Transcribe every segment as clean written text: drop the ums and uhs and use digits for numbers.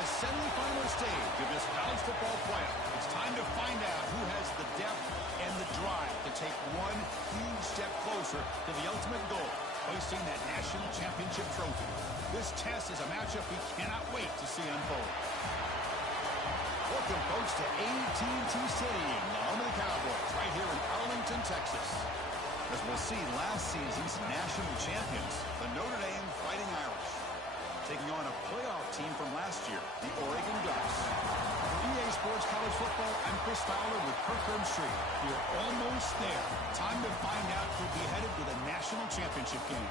the semifinal stage of this college football playoff. It's time to find out who has the depth and the drive to take one huge step closer to the ultimate goal, hoisting that national championship trophy. This test is a matchup we cannot wait to see unfold. Welcome, folks, to AT&T Stadium, the home of the Cowboys, right here in Arlington, Texas. As we'll see, last season's national champions, the Notre Dame Fighting Irish, taking on a playoff team from last year, the Oregon Ducks. For EA Sports College Football, I'm Chris Fowler with Kirkland Street. We're almost there. Time to find out who'll be headed to the national championship game.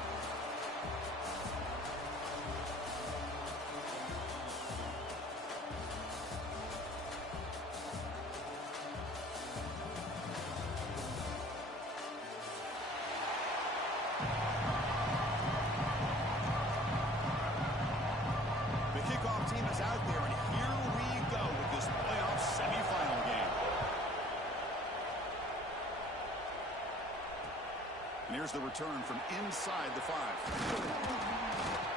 Here's the return from inside the 5.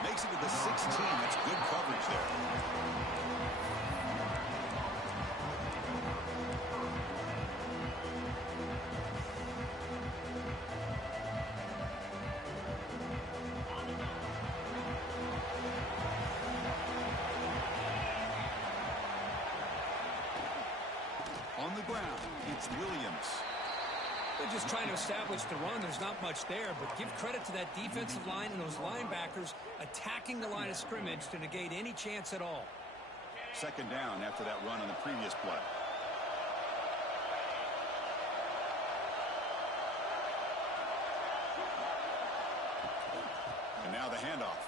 Makes it to the 16. That's good coverage there. On the ground, it's Williams. They're just trying to establish the run. There's not much there, but give credit to that defensive line and those linebackers attacking the line of scrimmage to negate any chance at all. Second down after that run on the previous play. And now the handoff.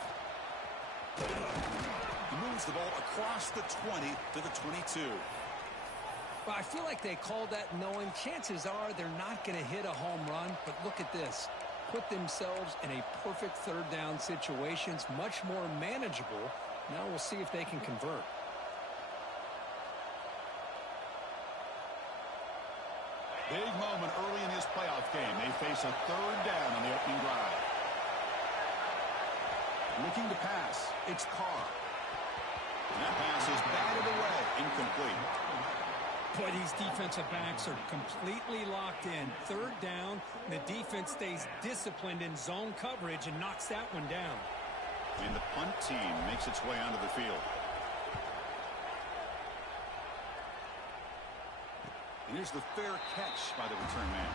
He moves the ball across the 20 to the 22. Well, I feel like they called that knowing chances are they're not going to hit a home run, but look at this. Put themselves in a perfect third down situation. It's much more manageable. Now we'll see if they can convert. Big moment early in this playoff game. They face a third down on the opening drive. Looking to pass. It's Carr. And that pass is batted away. Incomplete. Boy, these defensive backs are completely locked in. Third down, the defense stays disciplined in zone coverage and knocks that one down. And the punt team makes its way onto the field. And here's the fair catch by the return man.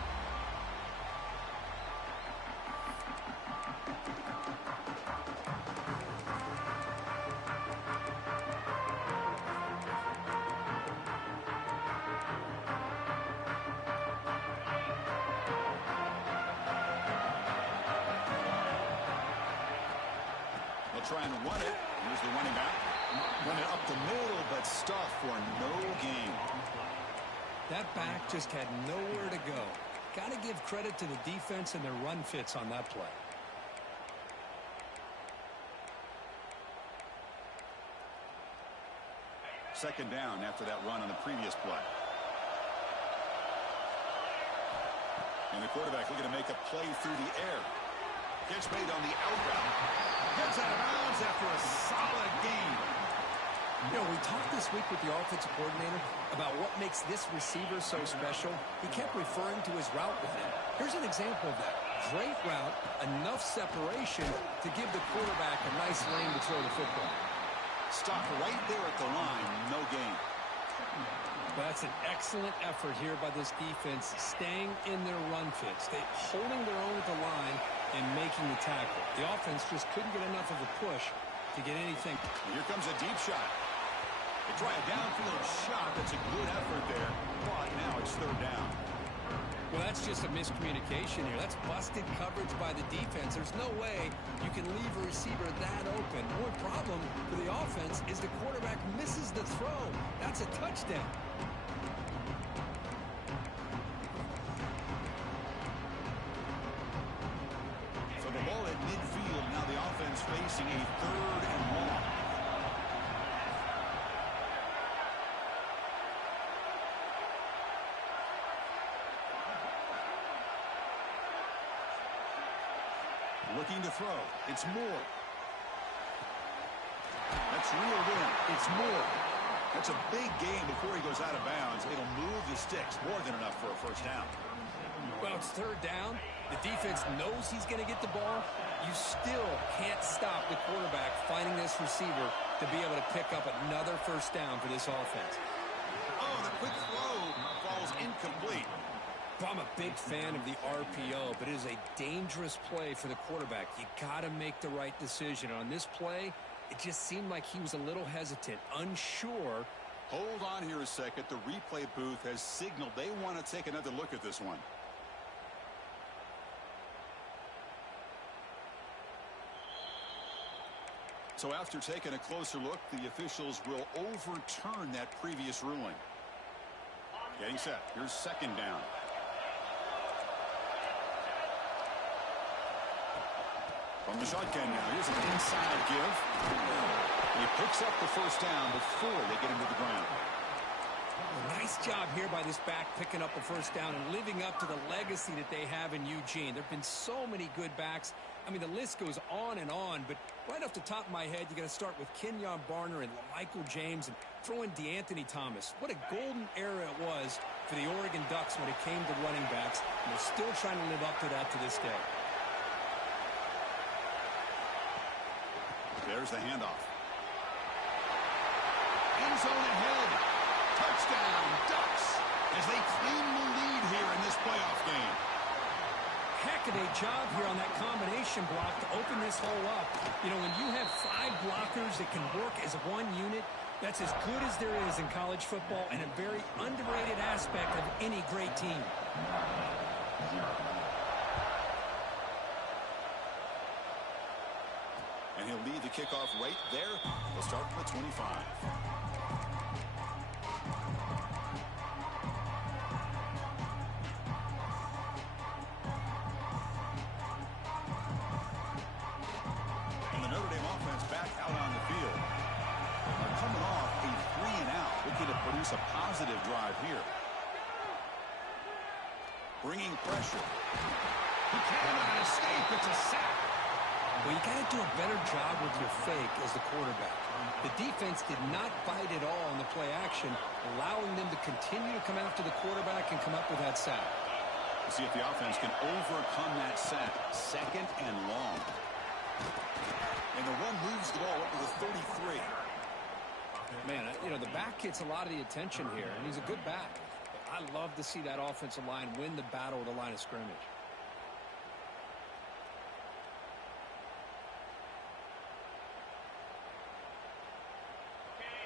Try and run it. Here's the running back. Run it up the middle, but stuff for no gain. That back just had nowhere to go. Got to give credit to the defense and their run fits on that play. Second down after that run on the previous play. And the quarterback looking to make a play through the air. Catch made on the out route. Gets out of bounds after a solid gain. You know, we talked this week with the offensive coordinator about what makes this receiver so special. He kept referring to his route with him. Here's an example of that. Great route, enough separation to give the quarterback a nice lane to throw the football. Stop right there at the line, no gain. But that's an excellent effort here by this defense, staying in their run fits. Holding their own at the line and making the tackle. The offense just couldn't get enough of a push to get anything. Here comes a deep shot. They try a downfield shot. That's a good effort there. But now it's third down. Well, that's just a miscommunication here. That's busted coverage by the defense. There's no way you can leave a receiver that open. One problem for the offense is the quarterback misses the throw. That's a touchdown. So the ball at midfield. Now the offense facing a third and long. Looking to throw. It's Moore. That's It's reeled in. It's more. That's a big gain before he goes out of bounds. It'll move the sticks. More than enough for a first down. Well, it's third down. The defense knows he's going to get the ball. You still can't stop the quarterback finding this receiver to be able to pick up another first down for this offense. Oh, the quick throw falls incomplete. I'm a big fan of the RPO, but it is a dangerous play for the quarterback. You got to make the right decision. On this play, it just seemed like he was a little hesitant, unsure. Hold on here a second. The replay booth has signaled they want to take another look at this one. So after taking a closer look, the officials will overturn that previous ruling. Getting set. Here's second down. From the shotgun now, here's an inside give. He picks up the first down before they get him to the ground. Nice job here by this back picking up the first down and living up to the legacy that they have in Eugene. There have been so many good backs. I mean, the list goes on, but right off the top of my head, you got to start with Kenyon Barner and Michael James and throw in DeAnthony Thomas. What a golden era it was for the Oregon Ducks when it came to running backs. And they're still trying to live up to that to this day. There's the handoff. End zone ahead. Touchdown, Ducks, as they claim the lead here in this playoff game. Heck of a job here on that combination block to open this hole up. You know, when you have 5 blockers that can work as one unit, that's as good as there is in college football and a very underrated aspect of any great team. And he'll lead the kickoff right there. They'll start from the 25. And the Notre Dame offense back out on the field. They're coming off a 3-and-out, looking to produce a positive drive here. Bringing pressure. He cannot escape. It's a sack. Well, you got to do a better job with your fake as the quarterback. The defense did not bite at all in the play action, allowing them to continue to come after the quarterback and come up with that sack. We'll see if the offense can overcome that sack. Second and long. And the run moves the ball up to the 33. Man, you know, the back gets a lot of the attention here, and he's a good back. I love to see that offensive line win the battle at the line of scrimmage.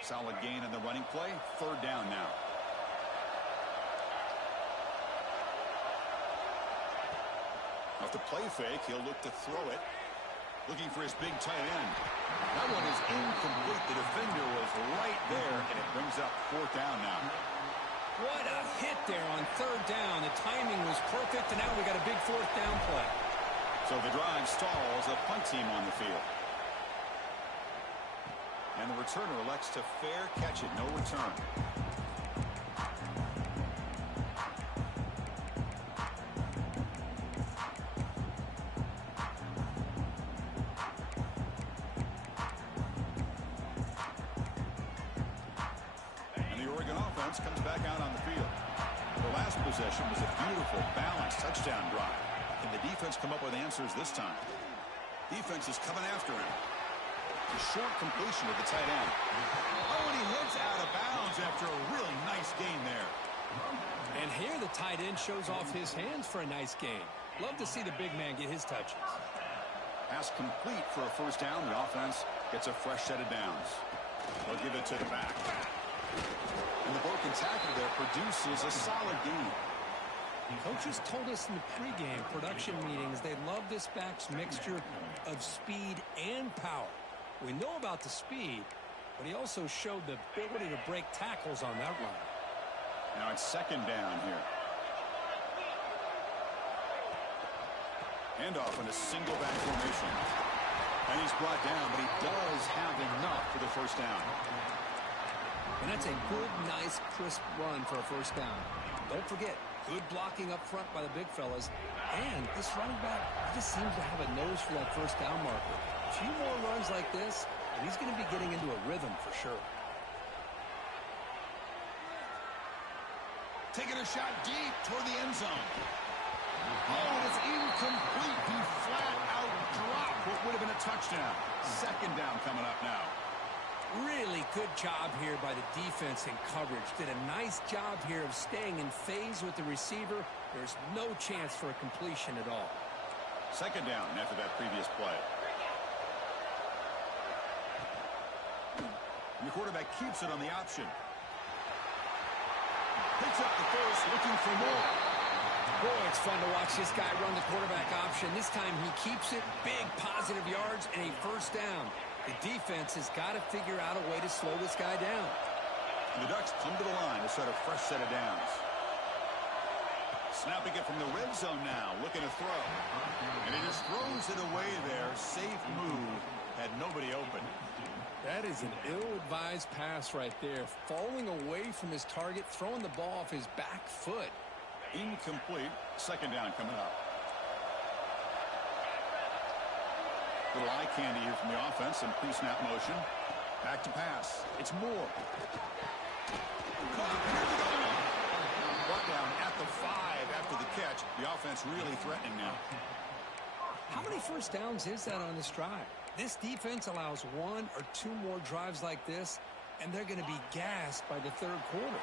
Solid gain in the running play. Third down now. Off the play fake, he'll look to throw it. Looking for his big tight end. That one is incomplete. The defender was right there, and it brings up fourth down now. What a hit there on third down. The timing was perfect, and now we got a big fourth down play. So the drive stalls, a punt team on the field. And the returner elects to fair catch it, no return. And the Oregon offense comes back out on the field. The last possession was a beautiful, balanced touchdown drive. Can the defense come up with answers this time? Defense is coming after him. A short completion to the tight end. Oh, and he hits out of bounds after a really nice gain there. And here the tight end shows off his hands for a nice gain. Love to see the big man get his touches. Pass complete for a first down. The offense gets a fresh set of downs. They'll give it to the back. And the broken tackle there produces a solid gain. Coaches told us in the pregame production meetings they love this back's mixture of speed and power. We know about the speed, but he also showed the ability to break tackles on that run. Now it's second down here. Handoff in a single back formation. And he's brought down, but he does have enough for the first down. And that's a good, nice, crisp run for a first down. Don't forget, good blocking up front by the big fellas. And this running back just seems to have a nose for that first down marker. A few more runs like this, and he's going to be getting into a rhythm for sure. Taking a shot deep toward the end zone. Oh, it's incomplete. He flat out dropped what would have been a touchdown. Second down coming up now. Really good job here by the defense in coverage. Did a nice job here of staying in phase with the receiver. There's no chance for a completion at all. Second down after that previous play. Your quarterback keeps it on the option. Picks up the first, looking for more. Boy, it's fun to watch this guy run the quarterback option. This time he keeps it. Big positive yards and a first down. The defense has got to figure out a way to slow this guy down. And the Ducks come to the line to start a fresh set of downs. Snapping it from the red zone now, looking to throw. And he just throws it away there. Safe move. Had nobody open. That is an ill-advised pass right there. Falling away from his target, throwing the ball off his back foot. Incomplete. Second down coming up. Little eye candy here from the offense and pre-snap motion. Back to pass. It's Moore. Brought down at the 5 after the catch. The offense really threatening now. How many first downs is that on this drive? This defense allows 1 or 2 more drives like this, and they're going to be gassed by the third quarter.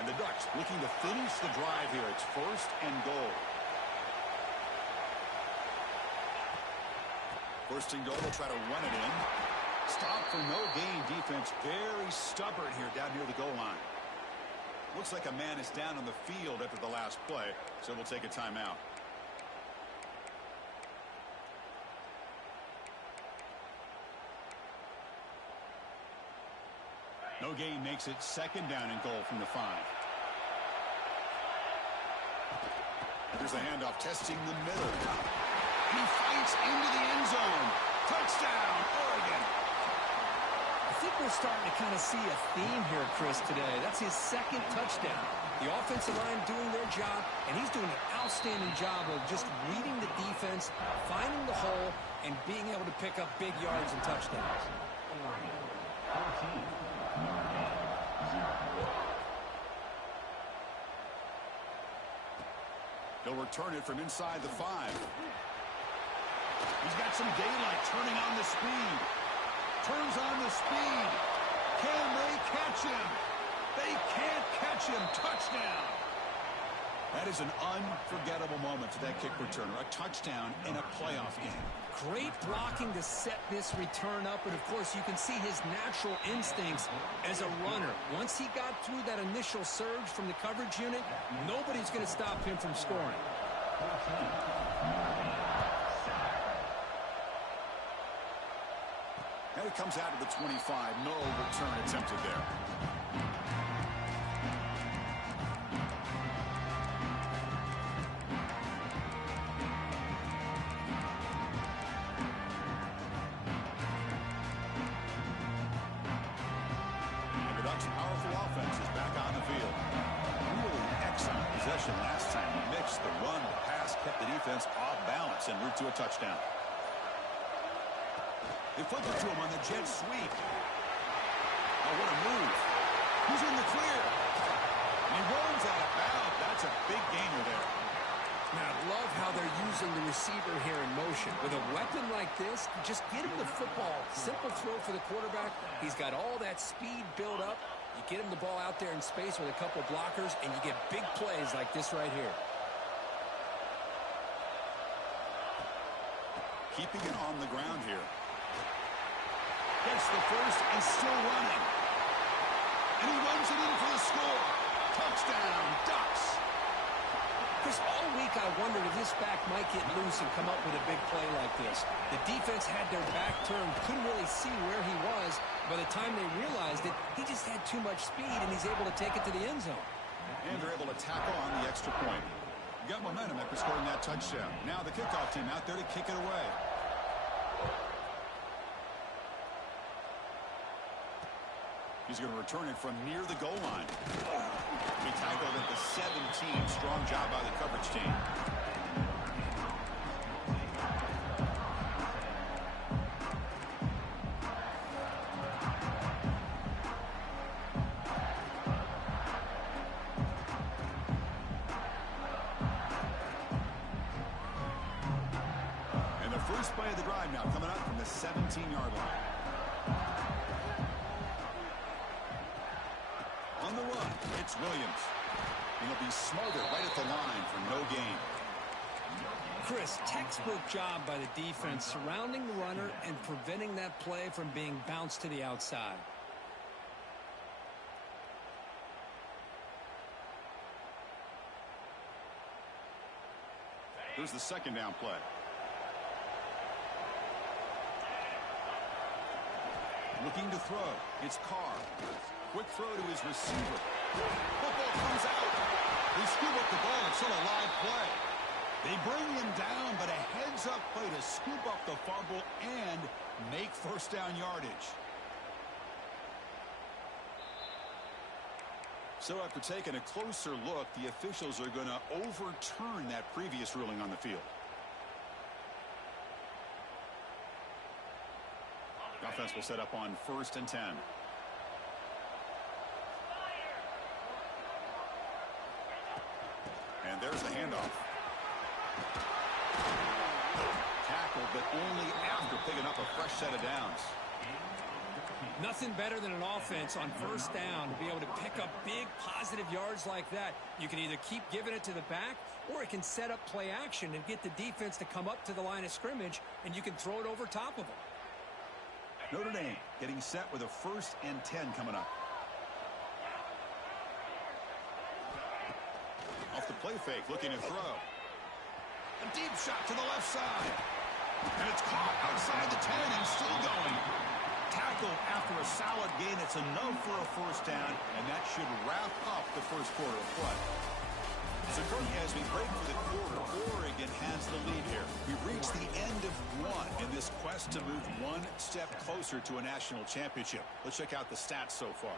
And the Ducks looking to finish the drive here. It's first and goal. First and goal, they'll try to run it in. Stop for no gain defense. Very stubborn here down near the goal line. Looks like a man is down on the field after the last play, so we'll take a timeout. No gain makes it second down and goal from the 5. Here's the handoff, testing the middle. He fights into the end zone. Touchdown, Oregon. I think we're starting to kind of see a theme here, Chris, today. That's his second touchdown. The offensive line doing their job, and he's doing an outstanding job of just reading the defense, finding the hole, and being able to pick up big yards and touchdowns. He'll return it from inside the 5. He's got some daylight, turning on the speed. Turns on the speed. Can they catch him? They can't catch him. Touchdown. That is an unforgettable moment for that kick returner. A touchdown in a playoff game. Great blocking to set this return up, and of course you can see his natural instincts as a runner. Once he got through that initial surge from the coverage unit, nobody's going to stop him from scoring. And it comes out of the 25. No return attempted there. Powerful offense is back on the field. Really excellent possession last time. Mixed the run, the pass, kept the defense off balance en route to a touchdown. They flip it to him on the jet sweep. Oh, what a move. He's in the clear. And he runs out of bounds. That's a big gainer there. Now, I love how they're using the receiver here in motion. With a weapon like this, just get him the football. Simple throw for the quarterback. He's got all that speed built up. You get him the ball out there in space with a couple blockers, and you get big plays like this right here. Keeping it on the ground here. Gets the first and still running. And he runs it in for the score. Touchdown, Ducks. Chris, all week I wondered if this back might get loose and come up with a big play like this. The defense had their back turned, couldn't really see where he was. By the time they realized it, he just had too much speed, and he's able to take it to the end zone. And they're able to tackle on the extra point. You got momentum after scoring that touchdown. Now the kickoff team out there to kick it away. He's going to return it from near the goal line. He tackled at the 17. Strong job by the coverage team. First play of the drive now coming up from the 17-yard line. On the run, it's Williams. He'll be smothered right at the line for no gain. Chris, textbook job by the defense surrounding the runner and preventing that play from being bounced to the outside. Here's the second down play. Looking to throw. It's Carr. Quick throw to his receiver. Football comes out. They scoop up the ball. It's still a live play. They bring him down, but a heads-up play to scoop up the fumble and make first down yardage. So after taking a closer look, the officials are going to overturn that previous ruling on the field. The offense will set up on 1st and 10. And there's the handoff. Tackle, but only after picking up a fresh set of downs. Nothing better than an offense on first down to be able to pick up big positive yards like that. You can either keep giving it to the back, or it can set up play action and get the defense to come up to the line of scrimmage, and you can throw it over top of them. Notre Dame getting set with a 1st and 10 coming up. Off the play fake, looking to throw. A deep shot to the left side. And it's caught outside the 10 and still going. Tackle after a solid gain. It's enough for a first down, and that should wrap up the first quarter of play. So, Cody, as we break for the quarter, Oregon has the lead here. We've reached the end of one in this quest to move one step closer to a national championship. Let's check out the stats so far.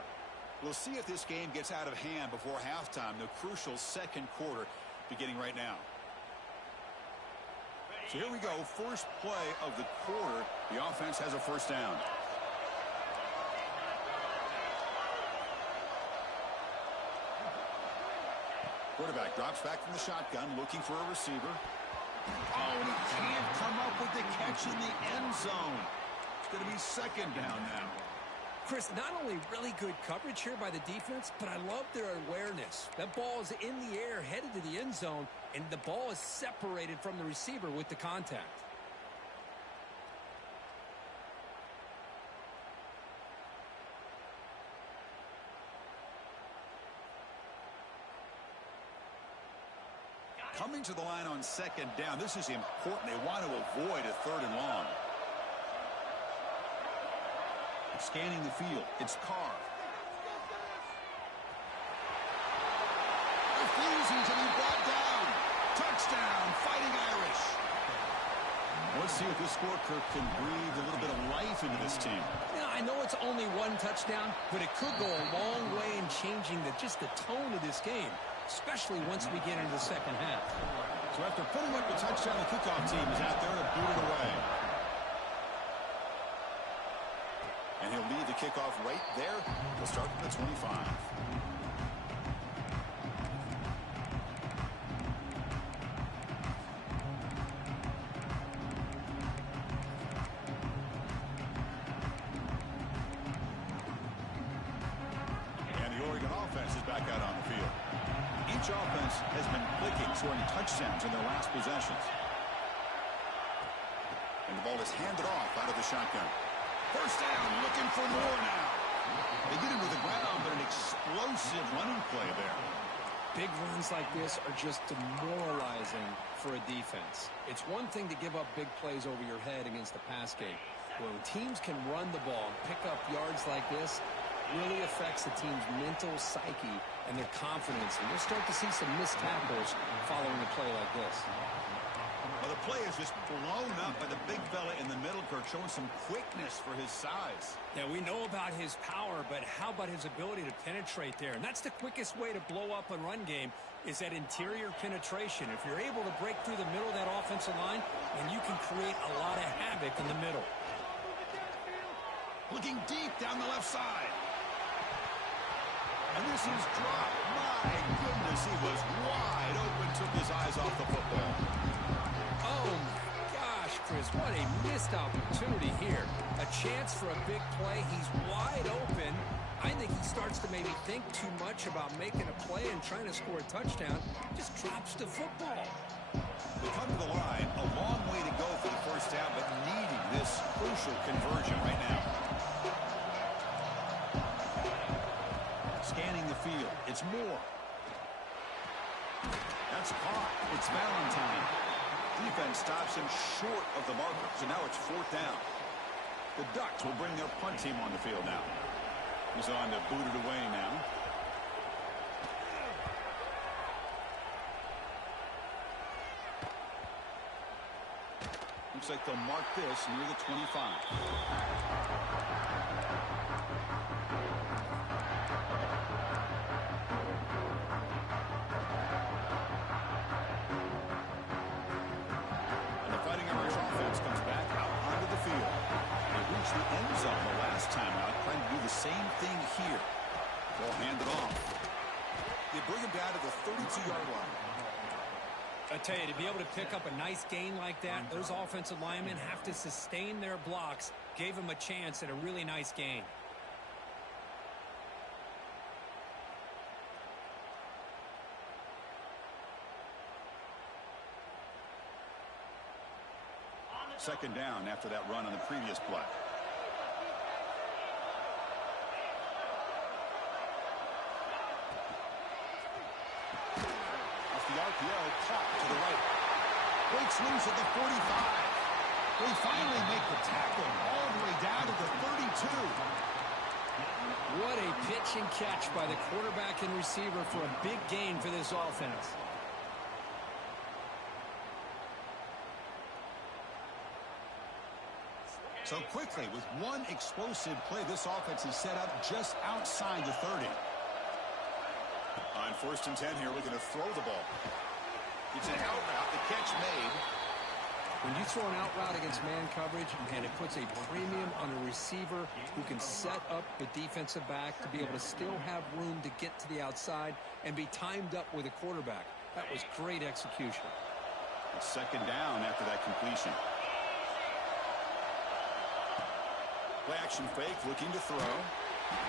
We'll see if this game gets out of hand before halftime, the crucial second quarter beginning right now. So here we go, first play of the quarter. The offense has a first down. Quarterback drops back from the shotgun, looking for a receiver. Oh, and he can't come up with the catch in the end zone. It's going to be second down now. Chris, not only really good coverage here by the defense, but I love their awareness. That ball is in the air, headed to the end zone, and the ball is separated from the receiver with the contact. Coming to the line on second down, this is important. They want to avoid a 3rd and long. Scanning the field, it's Carr. Refusing to be brought down. Touchdown, Fighting Irish. Let's see if this scorecard can breathe a little bit of life into this team. Yeah, I know it's only one touchdown, but it could go a long way in changing just the tone of this game, especially once we get into the second half. So after putting up a touchdown, the kickoff team is out there to boot it away. And he'll lead the kickoff right there. He'll start from the 25. And the Oregon offense is back out on the field. Each offense has been clicking, scoring touchdowns in their last possessions. And the ball is handed off out of the shotgun. First down, looking for more now. They get him to the ground, but an explosive running play there. Big runs like this are just demoralizing for a defense. It's one thing to give up big plays over your head against the pass game. When teams can run the ball and pick up yards like this, really affects the team's mental psyche and their confidence. And you'll start to see some missed tackles following a play like this. Well, the play is just blown up by the big fella in the middle, Kirk, showing some quickness for his size. Yeah, we know about his power, but how about his ability to penetrate there? And that's the quickest way to blow up a run game, is that interior penetration. If you're able to break through the middle of that offensive line, then you can create a lot of havoc in the middle. Looking deep down the left side. And this is dropped. My goodness, he was wide open, took his eyes off the football. Oh, my gosh, Chris. What a missed opportunity here. A chance for a big play. He's wide open. I think he starts to maybe think too much about making a play and trying to score a touchdown. Just drops the football. They come to the line. A long way to go for the first down, but needing this crucial conversion right now. Scanning the field. It's Moore. That's caught. It's Valentine. Defense stops him short of the marker, so now it's fourth down. The Ducks will bring their punt team on the field now. He's on to boot it away now. Looks like they'll mark this near the 25. Comes back out onto the field. They reached the end zone the last time out, trying to do the same thing here. Ball handed off. They bring him down to the 32-yard line. I tell you, to be able to pick up a nice gain like that, those offensive linemen have to sustain their blocks. Gave him a chance at a really nice gain. Second down after that run on the previous play. Off the RPO, caught to the right. Breaks loose at the 45. They finally make the tackle all the way down to the 32. What a pitch and catch by the quarterback and receiver for a big gain for this offense. So quickly, with one explosive play, this offense is set up just outside the 30. On 1st and 10 here, looking to throw the ball. It's an out route, the catch made. When you throw an out route against man coverage, and it puts a premium on a receiver who can set up the defensive back to be able to still have room to get to the outside and be timed up with a quarterback. That was great execution. It's second down after that completion. Play action fake, looking to throw.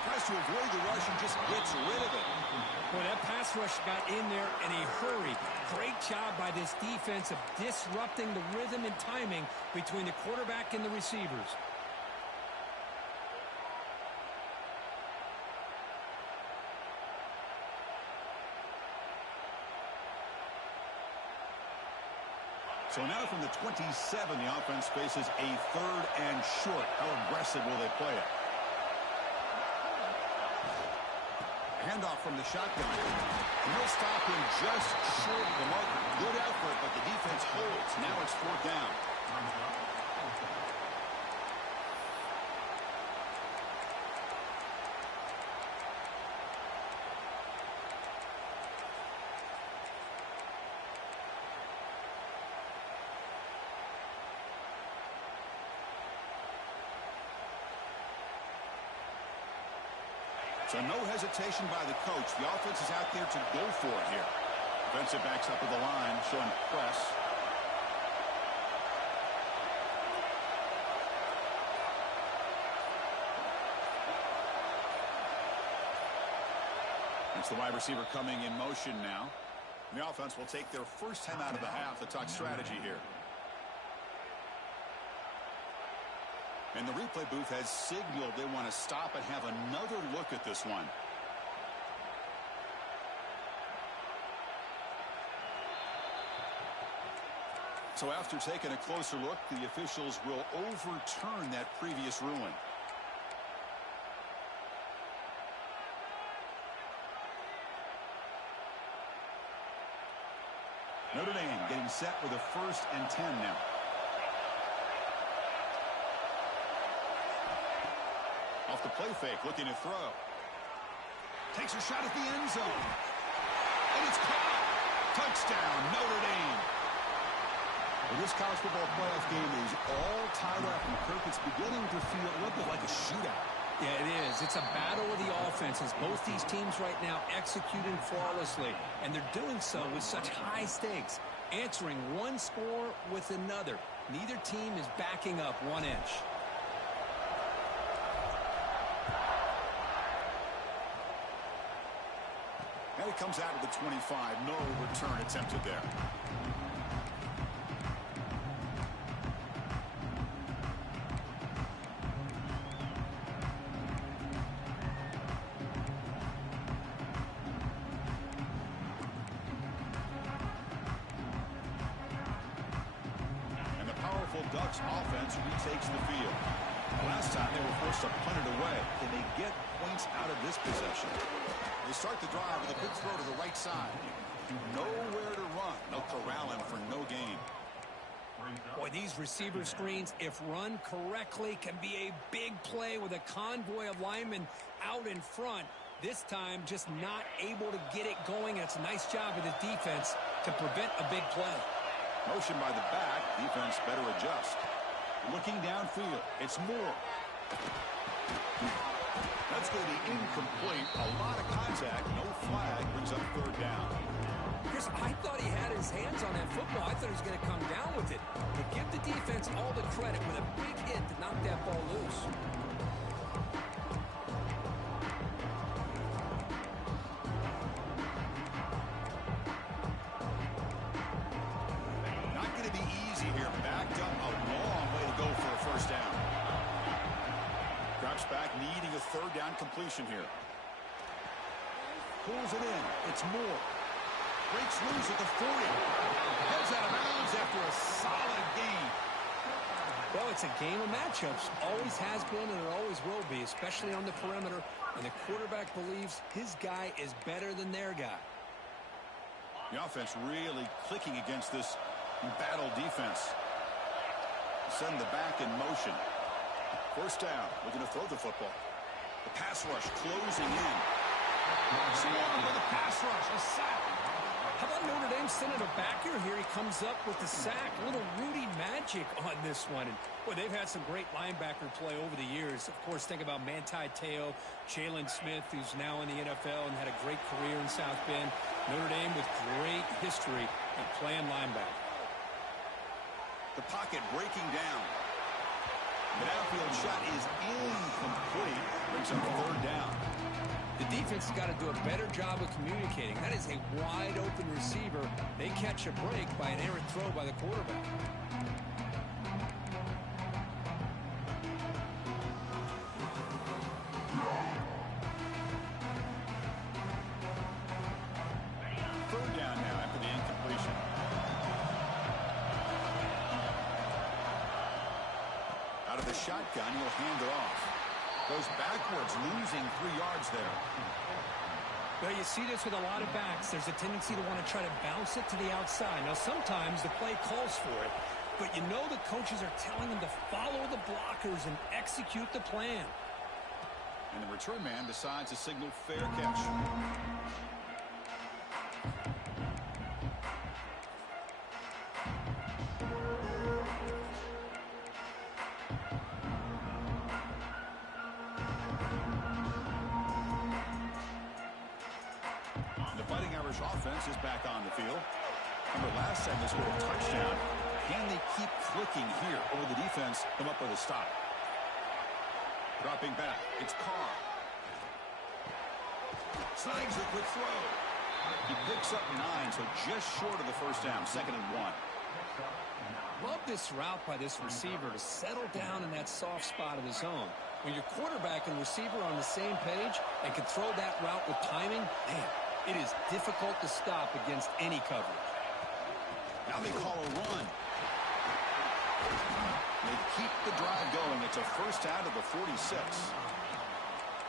Tries to avoid the rush and just gets rid of it. Boy, that pass rush got in there in a hurry. Great job by this defense of disrupting the rhythm and timing between the quarterback and the receivers. So now from the 27, the offense faces a 3rd and short. How aggressive will they play it? Handoff from the shotgun. And he'll stop him just short of the marker. Good effort, but the defense holds. Now it's 4th down. So no hesitation by the coach. The offense is out there to go for it here. Defensive backs up to the line, showing press. It's the wide receiver coming in motion now. And the offense will take their first time out of the half to talk strategy here. And the replay booth has signaled they want to stop and have another look at this one. So after taking a closer look, the officials will overturn that previous ruling. Notre Dame getting set with a 1st and 10 now. Off the play fake, looking to throw. Takes a shot at the end zone. And it's caught. Touchdown, Notre Dame. Well, this college football playoff game is all tied up, and Kirk, it's beginning to feel a little bit like a shootout. Yeah, it is. It's a battle of the offenses. Both these teams right now executing flawlessly, and they're doing so with such high stakes. answering one score with another. Neither team is backing up 1 inch. And it comes out of the 25. No return attempted there. Ducks offense retakes the field. Last time they were forced to punt it away. Can they get points out of this possession? They start the drive with a quick throw to the right side. Nowhere to run. No corralling for no gain. Boy, these receiver screens, if run correctly, can be a big play with a convoy of linemen out in front. This time, just not able to get it going. It's a nice job of the defense to prevent a big play. Motion by the back. Defense better adjust. Looking downfield. It's Moore. That's going to be incomplete. A lot of contact. No flag. Brings up 3rd down. Chris, I thought he had his hands on that football. I thought he was going to come down with it. But give the defense all the credit with a big hit to knock that ball loose. Back needing a 3rd down completion here. Pulls it in. It's Moore. Breaks loose at the 40. Heads out of bounds after a solid gain. Well, it's a game of matchups. Always has been and it always will be, especially on the perimeter. And the quarterback believes his guy is better than their guy. The offense really clicking against this embattled defense. Send the back in motion. 1st down, looking to throw the football. The pass rush closing in. Swarmed with the pass rush, a sack. How about Notre Dame sending a backer here? He comes up with the sack. A little Rudy magic on this one. And boy, they've had some great linebacker play over the years. Of course, think about Manti Te'o, Jalen Smith, who's now in the NFL and had a great career in South Bend. Notre Dame with great history of playing linebacker. The pocket breaking down. The downfield shot is incomplete. Brings up 3rd down. The defense has got to do a better job of communicating. That is a wide-open receiver. They catch a break by an errant throw by the quarterback. Third down now after the incompletion. Out of the shotgun, he'll hand it off. Goes backwards, losing 3 yards there. Well, you see this with a lot of backs. There's a tendency to want to try to bounce it to the outside. Now, sometimes the play calls for it, but you know the coaches are telling them to follow the blockers and execute the plan. And the return man decides to signal fair catch. Offense is back on the field. Remember last time they scored a touchdown. Can they keep clicking here? Or will the defense come up with a stop? Dropping back. It's Carr. Snags a quick throw. He picks up 9, so just short of the 1st down. 2nd and 1. Love this route by this receiver to settle down in that soft spot of the zone. When your quarterback and receiver are on the same page and can throw that route with timing, man, it is difficult to stop against any coverage. Now they call a run. They keep the drive going. It's a 1st out of the 46.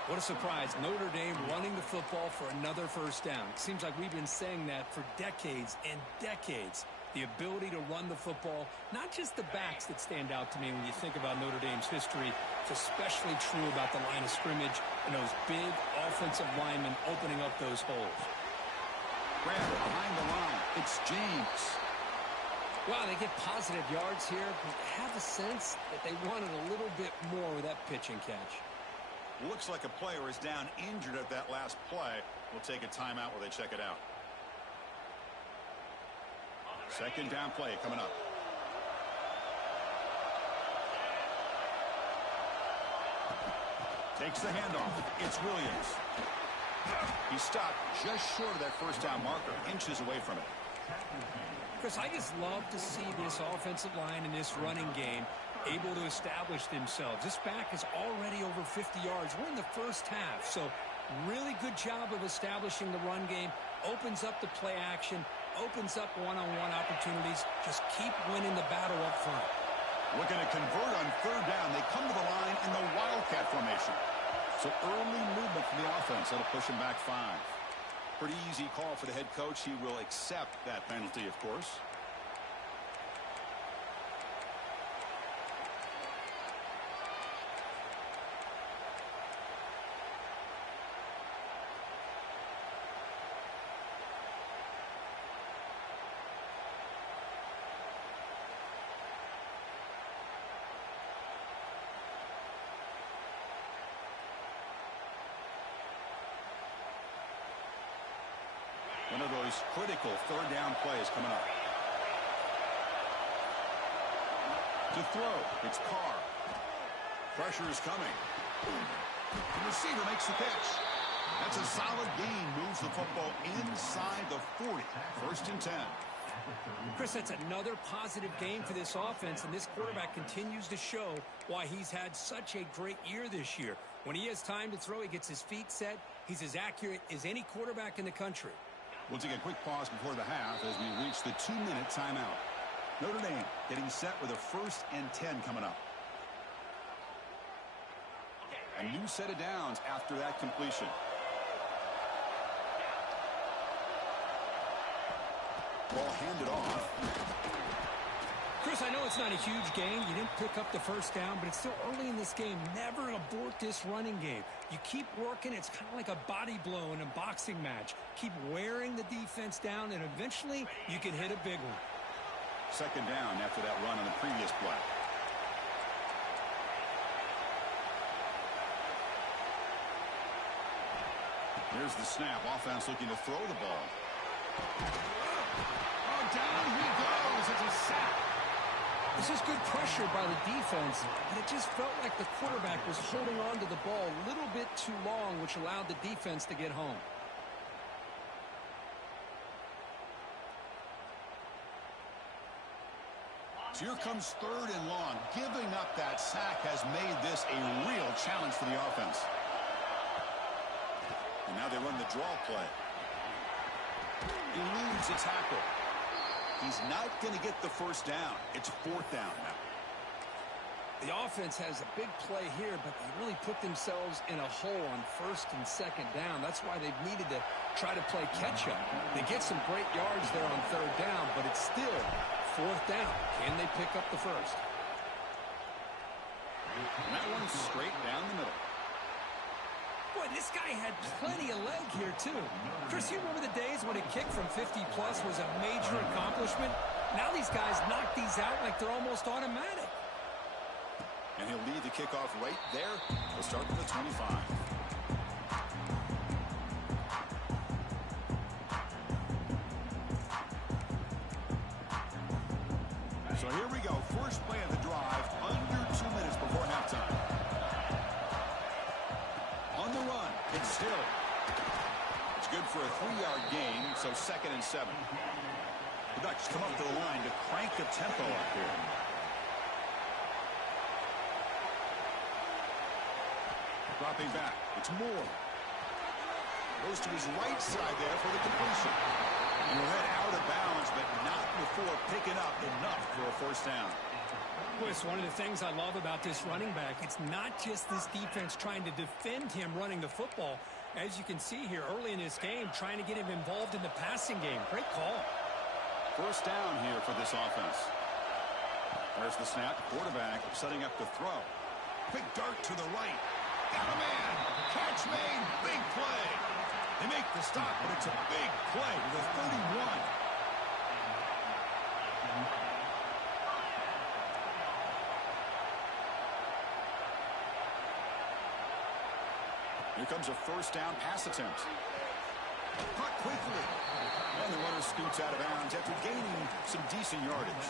What a surprise. Notre Dame running the football for another 1st down. It seems like we've been saying that for decades and decades. The ability to run the football, not just the backs that stand out to me when you think about Notre Dame's history. It's especially true about the line of scrimmage and those big offensive linemen opening up those holes. Grab it behind the line. It's James. Wow, they get positive yards here, but I have a sense that they wanted a little bit more with that pitch and catch. Looks like a player is down injured at that last play. We'll take a timeout while they check it out. Second down play coming up. Takes the handoff. It's Williams. He stopped just short of that first down marker, inches away from it. Chris, I just love to see this offensive line in this running game able to establish themselves. This back is already over 50 yards. We're in the first half, so really good job of establishing the run game. Opens up the play action, opens up one-on-one opportunities. Just keep winning the battle up front. Looking to convert on third down. They come to the line in the Wildcat formation. So early movement from the offense. That'll push him back 5. Pretty easy call for the head coach. He will accept that penalty, of course. One of those critical third down plays coming up. To throw, it's Carr. Pressure is coming. The receiver makes the catch. That's a solid gain. Moves the football inside the 40. First and 10. Chris, that's another positive game for this offense, and this quarterback continues to show why he's had such a great year this year. When he has time to throw, he gets his feet set. He's as accurate as any quarterback in the country. We'll take a quick pause before the half as we reach the 2-minute timeout. Notre Dame getting set with a 1st and 10 coming up. A new set of downs after that completion. Ball handed off. Chris, I know it's not a huge gain. You didn't pick up the first down, but it's still early in this game. Never abort this running game. You keep working. It's kind of like a body blow in a boxing match. Keep wearing the defense down, and eventually you can hit a big one. Second down after that run on the previous play. Here's the snap. Offense looking to throw the ball. Oh, down he goes. It's a sack. This is good pressure by the defense, and it just felt like the quarterback was holding on to the ball a little bit too long, which allowed the defense to get home. So here comes 3rd and long. Giving up that sack has made this a real challenge for the offense. And now they run the draw play. Eludes a tackle. He's not going to get the first down. It's 4th down now. The offense has a big play here, but they really put themselves in a hole on 1st and 2nd down. That's why they've needed to try to play catch-up. They get some great yards there on 3rd down, but it's still 4th down. Can they pick up the first? And that one's straight down the middle. Boy, this guy had plenty of leg here, too. Chris, you remember the days when a kick from 50-plus was a major accomplishment? Now these guys knock these out like they're almost automatic. And he'll lead the kickoff right there. We'll start from the 25. So here we go. First play of the drive, under 2 minutes before halftime. On the run, it's still. It's good for a 3-yard gain, so 2nd and 7. The Ducks come up to the line to crank the tempo up here. Dropping back, it's Moore. Goes to his right side there for the completion. And he'll head out of bounds, but not before picking up enough for a 1st down. Chris, one of the things I love about this running back, it's not just this defense trying to defend him running the football. As you can see here early in this game, trying to get him involved in the passing game. Great call. 1st down here for this offense. There's the snap. Quarterback setting up to throw. Quick dart to the right. Got a man. Catch made. Big play. They make the stop, but it's a big play to the 31. Here comes a 1st down pass attempt. Caught quickly. And the runner scoots out of bounds after gaining some decent yardage.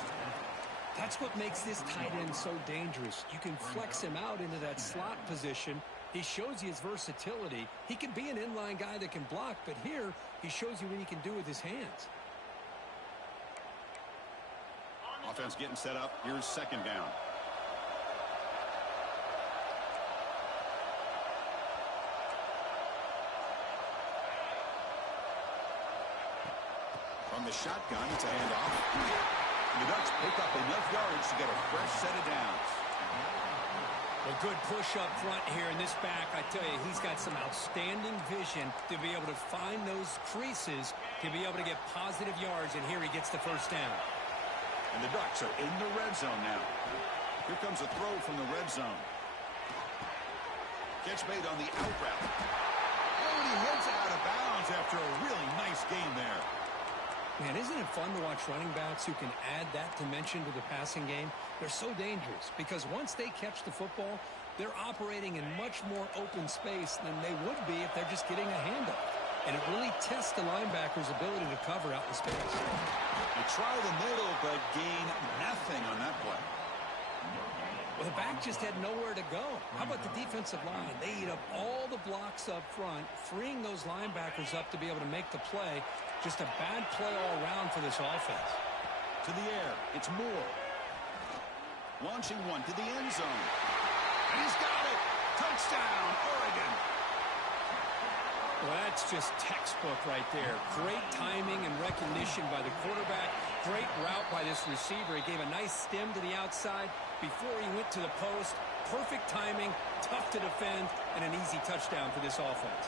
That's what makes this tight end so dangerous. You can flex him out into that slot position. He shows you his versatility. He can be an inline guy that can block, but here he shows you what he can do with his hands. Offense getting set up. Here's second down. From the shotgun, it's a handoff. The Ducks pick up enough yards to get a fresh set of downs. A good push up front here in this back. I tell you, he's got some outstanding vision to be able to find those creases to be able to get positive yards, and here he gets the first down. And the Ducks are in the red zone now. Here comes a throw from the red zone. Catch made on the out route. Oh, and he heads out of bounds after a really nice game there. Man, isn't it fun to watch running backs who can add that dimension to the passing game? They're so dangerous because once they catch the football, they're operating in much more open space than they would be if they're just getting a handoff. And it really tests the linebacker's ability to cover out in space. They try the middle, but gain nothing on that play. Well, the back just had nowhere to go. How about the defensive line? They eat up all the blocks up front, freeing those linebackers up to be able to make the play. Just a bad play all around for this offense. To the air, it's Moore. Launching one to the end zone. And he's got it! Touchdown, Oregon! Well, that's just textbook right there. Great timing and recognition by the quarterback. Great route by this receiver. He gave a nice stem to the outside before he went to the post. Perfect timing, tough to defend, and an easy touchdown for this offense.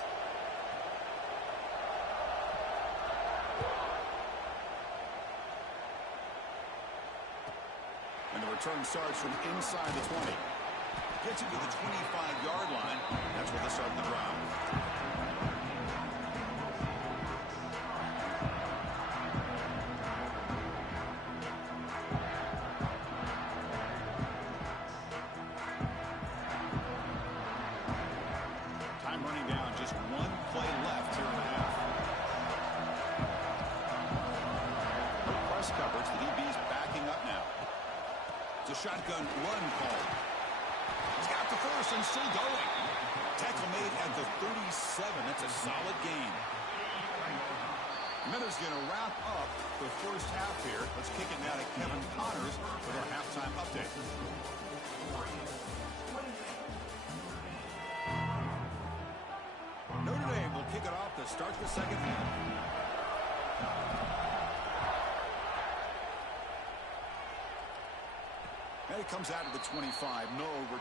And the return starts from inside the 20. Gets it to the 25-yard line. That's where they start the drive. Running down, just one play left here in the half. No press coverage. The DB's backing up now. It's a shotgun run call. He's got the first and still going. Tackle made at the 37. That's a solid gain. Miller's going to wrap up the first half here. Let's kick it now to Kevin Connors with our halftime update. Notre Dame will kick it off to start the second half. And it comes out of the 25. No over.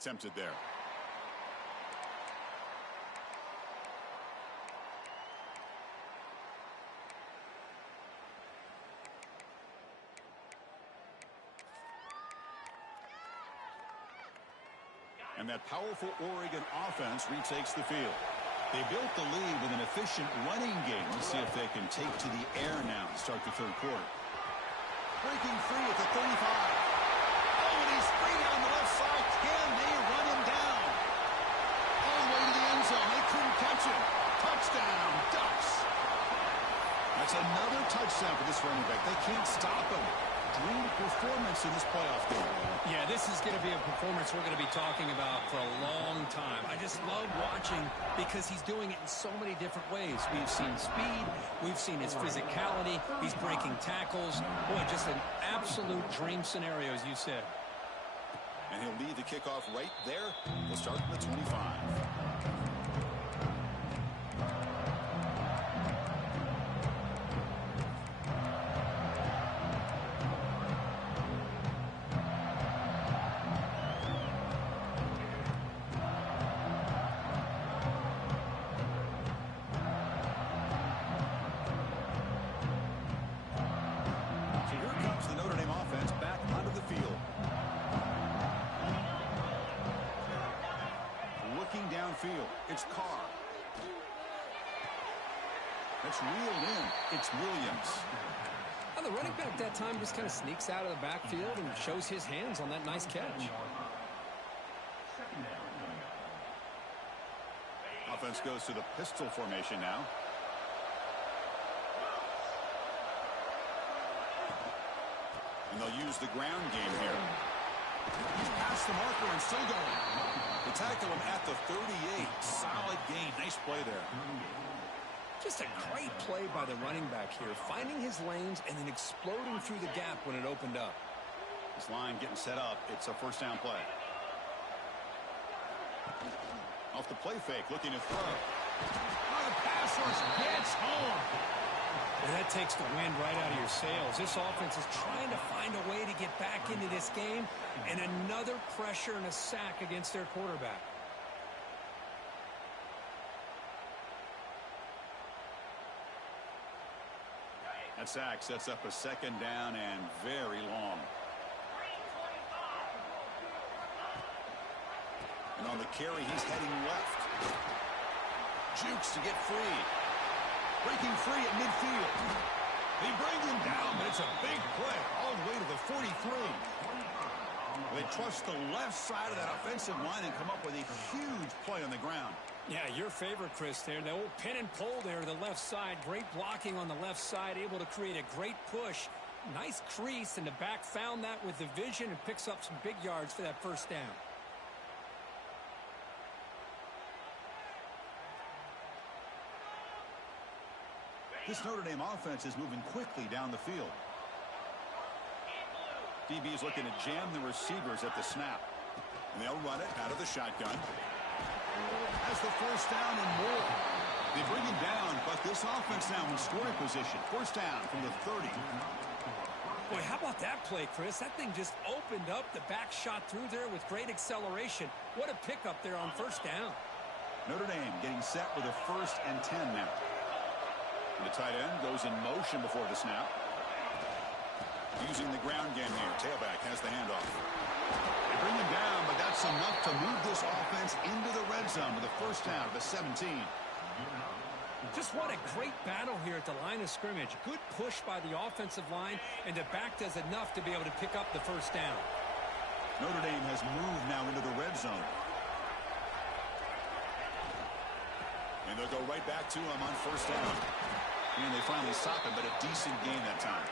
Attempted there. And that powerful Oregon offense retakes the field. They built the lead with an efficient running game. Let's see if they can take to the air now to start the third quarter. Breaking free at the 35. Oh, and he's free down the left side. Can they run him down? All the way to the end zone. They couldn't catch him. Touchdown, Ducks. That's another touchdown for this running back. They can't stop him. Dream performance in this playoff game. Yeah, this is going to be a performance we're going to be talking about for a long time. I just love watching because he's doing it in so many different ways. We've seen speed. We've seen his physicality. He's breaking tackles. Boy, just an absolute dream scenario, as you said. And he'll lead the kickoff right there. We'll start from the 25. Downfield, it's Carr. That's reeled in. It's Williams. Now the running back that time just kind of sneaks out of the backfield and shows his hands on that nice catch. Offense goes to the pistol formation now. And they'll use the ground game here. He's past the marker and still going. They tackle him at the 38. Solid gain. Nice play there. Just a great play by the running back here, finding his lanes and then exploding through the gap when it opened up. This line getting set up. It's a first down play. Off the play fake, looking to throw. Oh, the pass rush gets home. And that takes the wind right out of your sails. This offense is trying to find a way to get back into this game, and another pressure and a sack against their quarterback. That sack sets up a second down and very long. And on the carry, he's heading left. Jukes to get free. Breaking free at midfield. They bring him down, but it's a big play all the way to the 43. They trust the left side of that offensive line and come up with a huge play on the ground. Yeah, your favorite, Chris, there. The old pin and pull there to the left side. Great blocking on the left side, able to create a great push. Nice crease, and the back found that with the vision and picks up some big yards for that first down. This Notre Dame offense is moving quickly down the field. DB is looking to jam the receivers at the snap. And they'll run it out of the shotgun. Has the first down and more. They bring him down, but this offense now in scoring position. First down from the 30. Boy, how about that play, Chris? That thing just opened up. The back shot through there with great acceleration. What a pickup there on first down. Notre Dame getting set with a 1st and 10 now. And the tight end goes in motion before the snap. Using the ground game here. Tailback has the handoff. They bring him down, but that's enough to move this offense into the red zone with a first down of the 17. Just what a great battle here at the line of scrimmage. Good push by the offensive line, and the back does enough to be able to pick up the first down. Notre Dame has moved now into the red zone. And they'll go right back to him on first down. And they finally stop him, but a decent gain that time.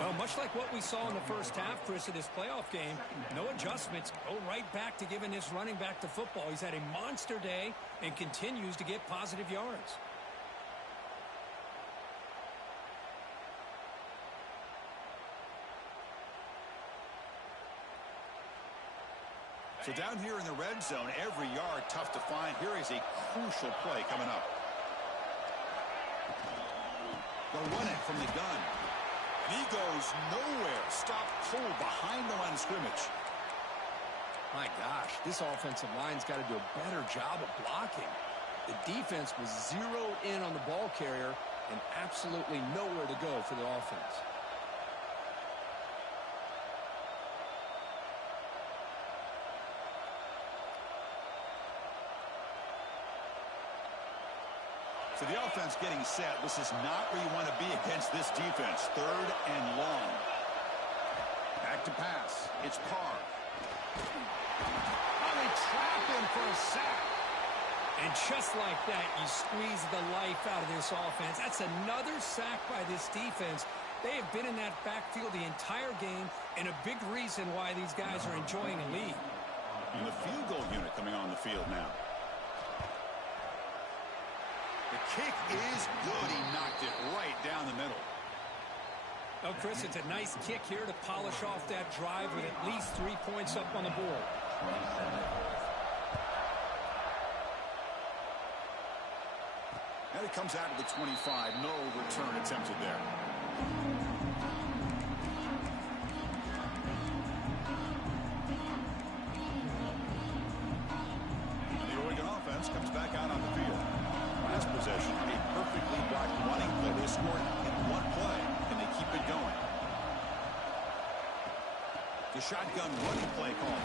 Well, much like what we saw in the first half, Chris, of this playoff game, no adjustments. Go right back to giving this running back the football. He's had a monster day and continues to get positive yards. So down here in the red zone, every yard tough to find. Here is a crucial play coming up. They'll run it from the gun. And he goes nowhere. Stop cold behind the line of scrimmage. My gosh, this offensive line's got to do a better job of blocking. The defense was zeroed in on the ball carrier and absolutely nowhere to go for the offense. So the offense getting set. This is not where you want to be against this defense. 3rd and long. Back to pass. It's Carr. Oh, they trap him for a sack. And just like that, you squeeze the life out of this offense. That's another sack by this defense. They have been in that backfield the entire game, and a big reason why these guys are enjoying a lead. And the field goal unit coming on the field now. The kick is good. He knocked it right down the middle. Oh, Chris, it's a nice kick here to polish off that drive with at least 3 points up on the board. And it comes out to the 25. No return attempted there. And the Oregon offense comes back out on the field. Last possession, a perfectly blocked running play. They scored in one play, and they keep it going. The shotgun running play call.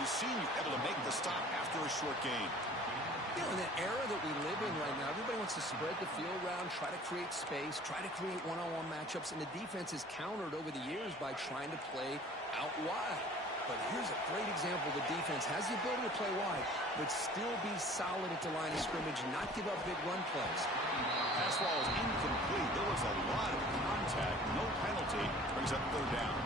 You seem able to make the stop after a short gain. You know, in that era that we live in right now, everybody wants to spread the field around, try to create space, try to create one-on-one matchups, and the defense is countered over the years by trying to play out wide. But here's a great example. The defense has the ability to play wide, but still be solid at the line of scrimmage and not give up big run plays. Pass ball is incomplete. There was a lot of contact. No penalty. Brings up 3rd down.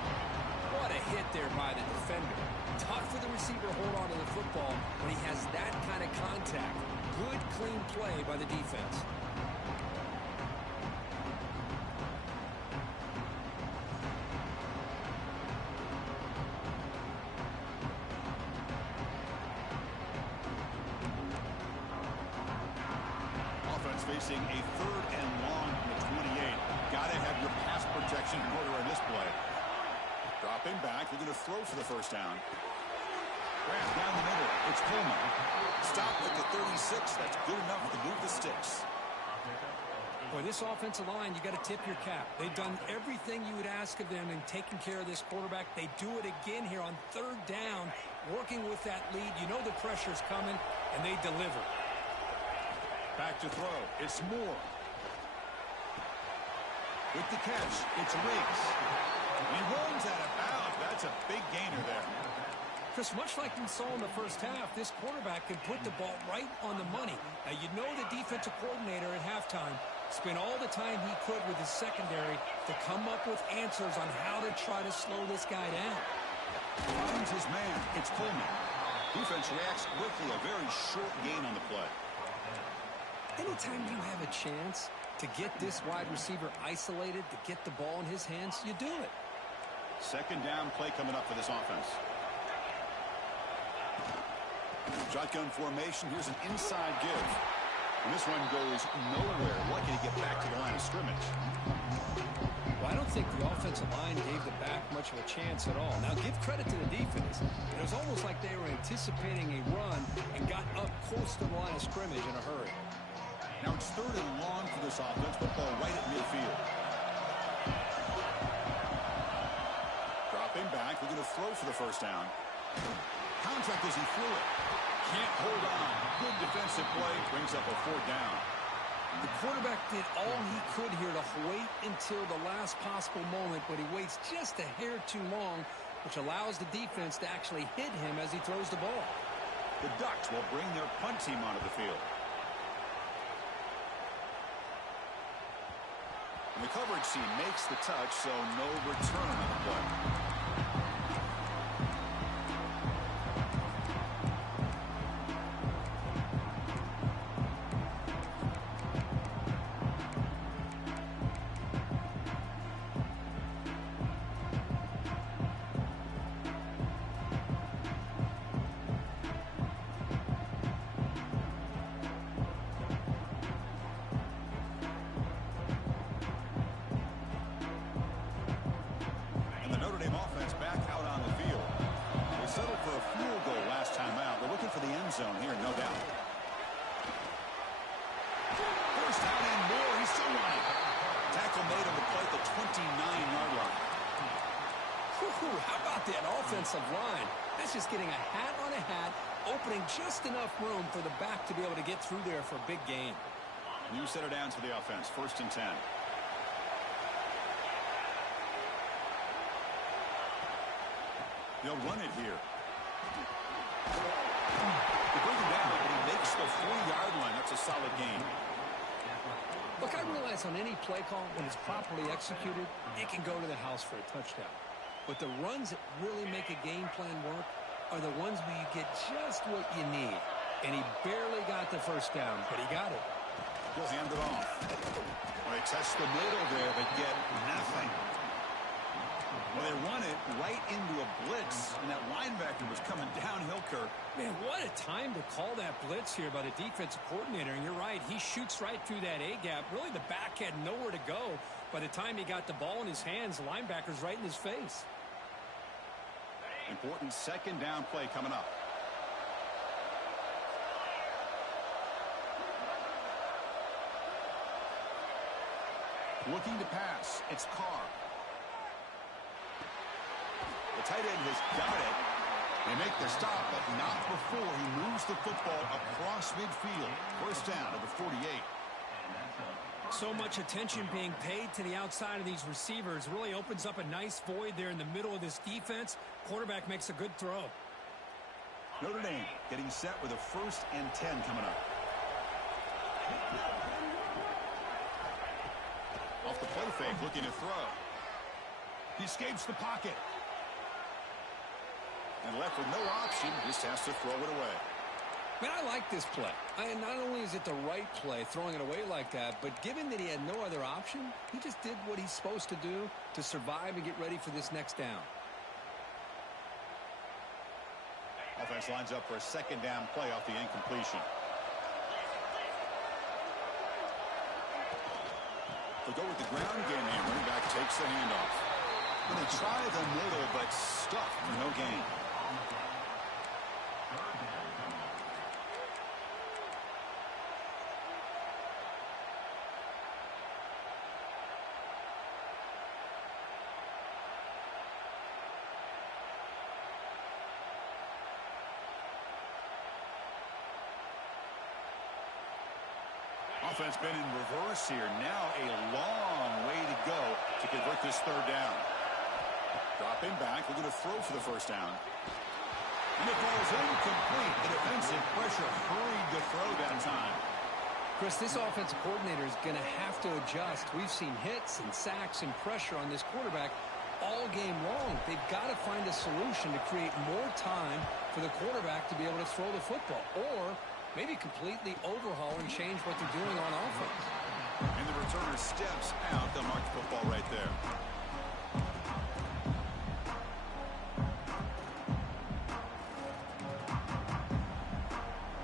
What a hit there by the defender. Tough for the receiver to hold on to the football when he has that kind of contact. Good, clean play by the defense. Offense facing a 3rd and long from the 28. Gotta have your pass protection in order in this play. Dropping back. They're going to throw for the 1st down. Grab down the middle. It's Pullman. Stop at the 36. That's good enough to move the sticks. Boy, this offensive line, you got to tip your cap. They've done everything you would ask of them in taking care of this quarterback. They do it again here on 3rd down, working with that lead. You know the pressure's coming, and they deliver. Back to throw. It's Moore. With the catch, it's Riggs. He runs out of bounds. That's a big gainer there. Chris, much like we saw in the 1st half, this quarterback can put the ball right on the money. Now, you know the defensive coordinator at halftime spent all the time he could with his secondary to come up with answers on how to try to slow this guy down. Finds his man. It's Pullman. Defense reacts quickly. A very short gain on the play. Anytime you have a chance to get this wide receiver isolated, to get the ball in his hands, you do it. 2nd down play coming up for this offense. Shotgun formation. Here's an inside give. And this one goes nowhere. Lucky to get back to the line of scrimmage. Well, I don't think the offensive line gave the back much of a chance at all. Now, give credit to the defense. It was almost like they were anticipating a run and got up close to the line of scrimmage in a hurry. Now it's 3rd and long for this offense. Football right at midfield. Dropping back. They're going to throw for the 1st down. Contact as he threw it. Can't hold on. Good defensive play. Brings up a 4th down. The quarterback did all he could here to wait until the last possible moment, but he waits just a hair too long, which allows the defense to actually hit him as he throws the ball. The Ducks will bring their punt team onto the field. And the coverage team makes the touch, so no return on the play. Zone here, no doubt. 1st down and more. He's still running. Tackle made on the play at the 29-yard line. How about that offensive line? That's just getting a hat on a hat, opening just enough room for the back to be able to get through there for a big gain. New center downs for the offense. 1st and 10. They'll run it here. They bring him down, but he makes the 40-yard line. That's a solid gain. Look, I realize on any play call, when it's properly executed, it can go to the house for a touchdown. But the runs that really make a game plan work are the ones where you get just what you need. And he barely got the first down, but he got it. He'll hand it off. Well, they test the middle there, but get nothing. Well, they run it right into a blitz, and that linebacker was coming downhill, Kirk. Man, what a time to call that blitz here by the defensive coordinator. And you're right, he shoots right through that A-gap. Really, the back had nowhere to go. By the time he got the ball in his hands, the linebacker's right in his face. Important 2nd down play coming up. Looking to pass. It's Carr. The tight end has got it. They make the stop, but not before he moves the football across midfield. 1st down to the 48. So much attention being paid to the outside of these receivers really opens up a nice void there in the middle of this defense. Quarterback makes a good throw. Notre Dame getting set with a 1st and 10 coming up. Off the play fake, looking to throw. He escapes the pocket. And left with no option, just has to throw it away. Man, I like this play. And not only is it the right play, throwing it away like that, but given that he had no other option, he just did what he's supposed to do to survive and get ready for this next down. Offense lines up for a 2nd down play off the incompletion. They'll go with the ground game here. Running back takes the handoff. And they try the middle, but stuck for no gain. Offense been in reverse here. Now a long way to go to convert this 3rd down. Dropping back. We're going to throw for the 1st down. And it falls incomplete. The defensive pressure hurried the throw that time. Chris, this offensive coordinator is going to have to adjust. We've seen hits and sacks and pressure on this quarterback all game long. They've got to find a solution to create more time for the quarterback to be able to throw the football. Or maybe completely overhaul and change what they're doing on offense. And the returner steps out. They'll mark the football right there.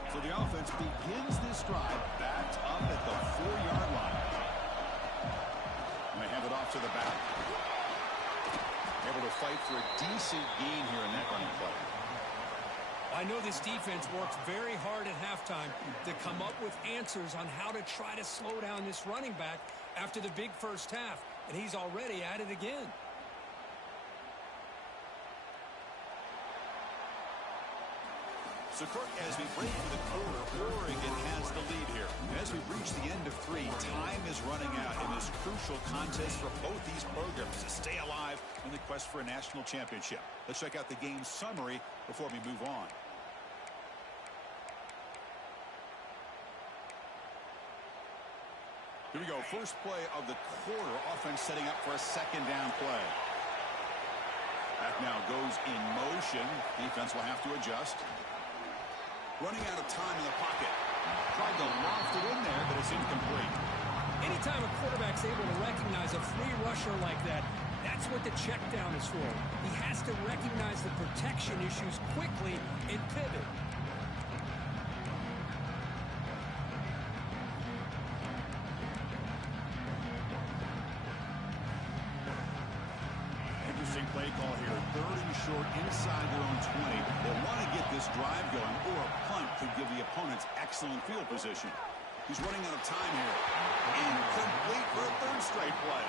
So the offense begins this drive backed up at the 4-yard line. And they hand it off to the back. Able to fight for a decent gain here in that running play. I know this defense worked very hard at halftime to come up with answers on how to try to slow down this running back after the big first half, and he's already at it again. So, Kirk, as we break into the quarter, Oregon has the lead here. And as we reach the end of 3, time is running out in this crucial contest for both these programs to stay alive in the quest for a national championship. Let's check out the game summary before we move on. Here we go. First play of the quarter. Offense setting up for a 2nd down play. Back now goes in motion. Defense will have to adjust. Running out of time in the pocket. Tried to loft it in there, but it's incomplete. Anytime a quarterback's able to recognize a free rusher like that, that's what the check down is for. He has to recognize the protection issues quickly and pivot. Interesting play call here. 3rd and short inside their own 20. They want to get this drive going, or a punt could give the opponents excellent field position. He's running out of time here. Incomplete for a 3rd straight play.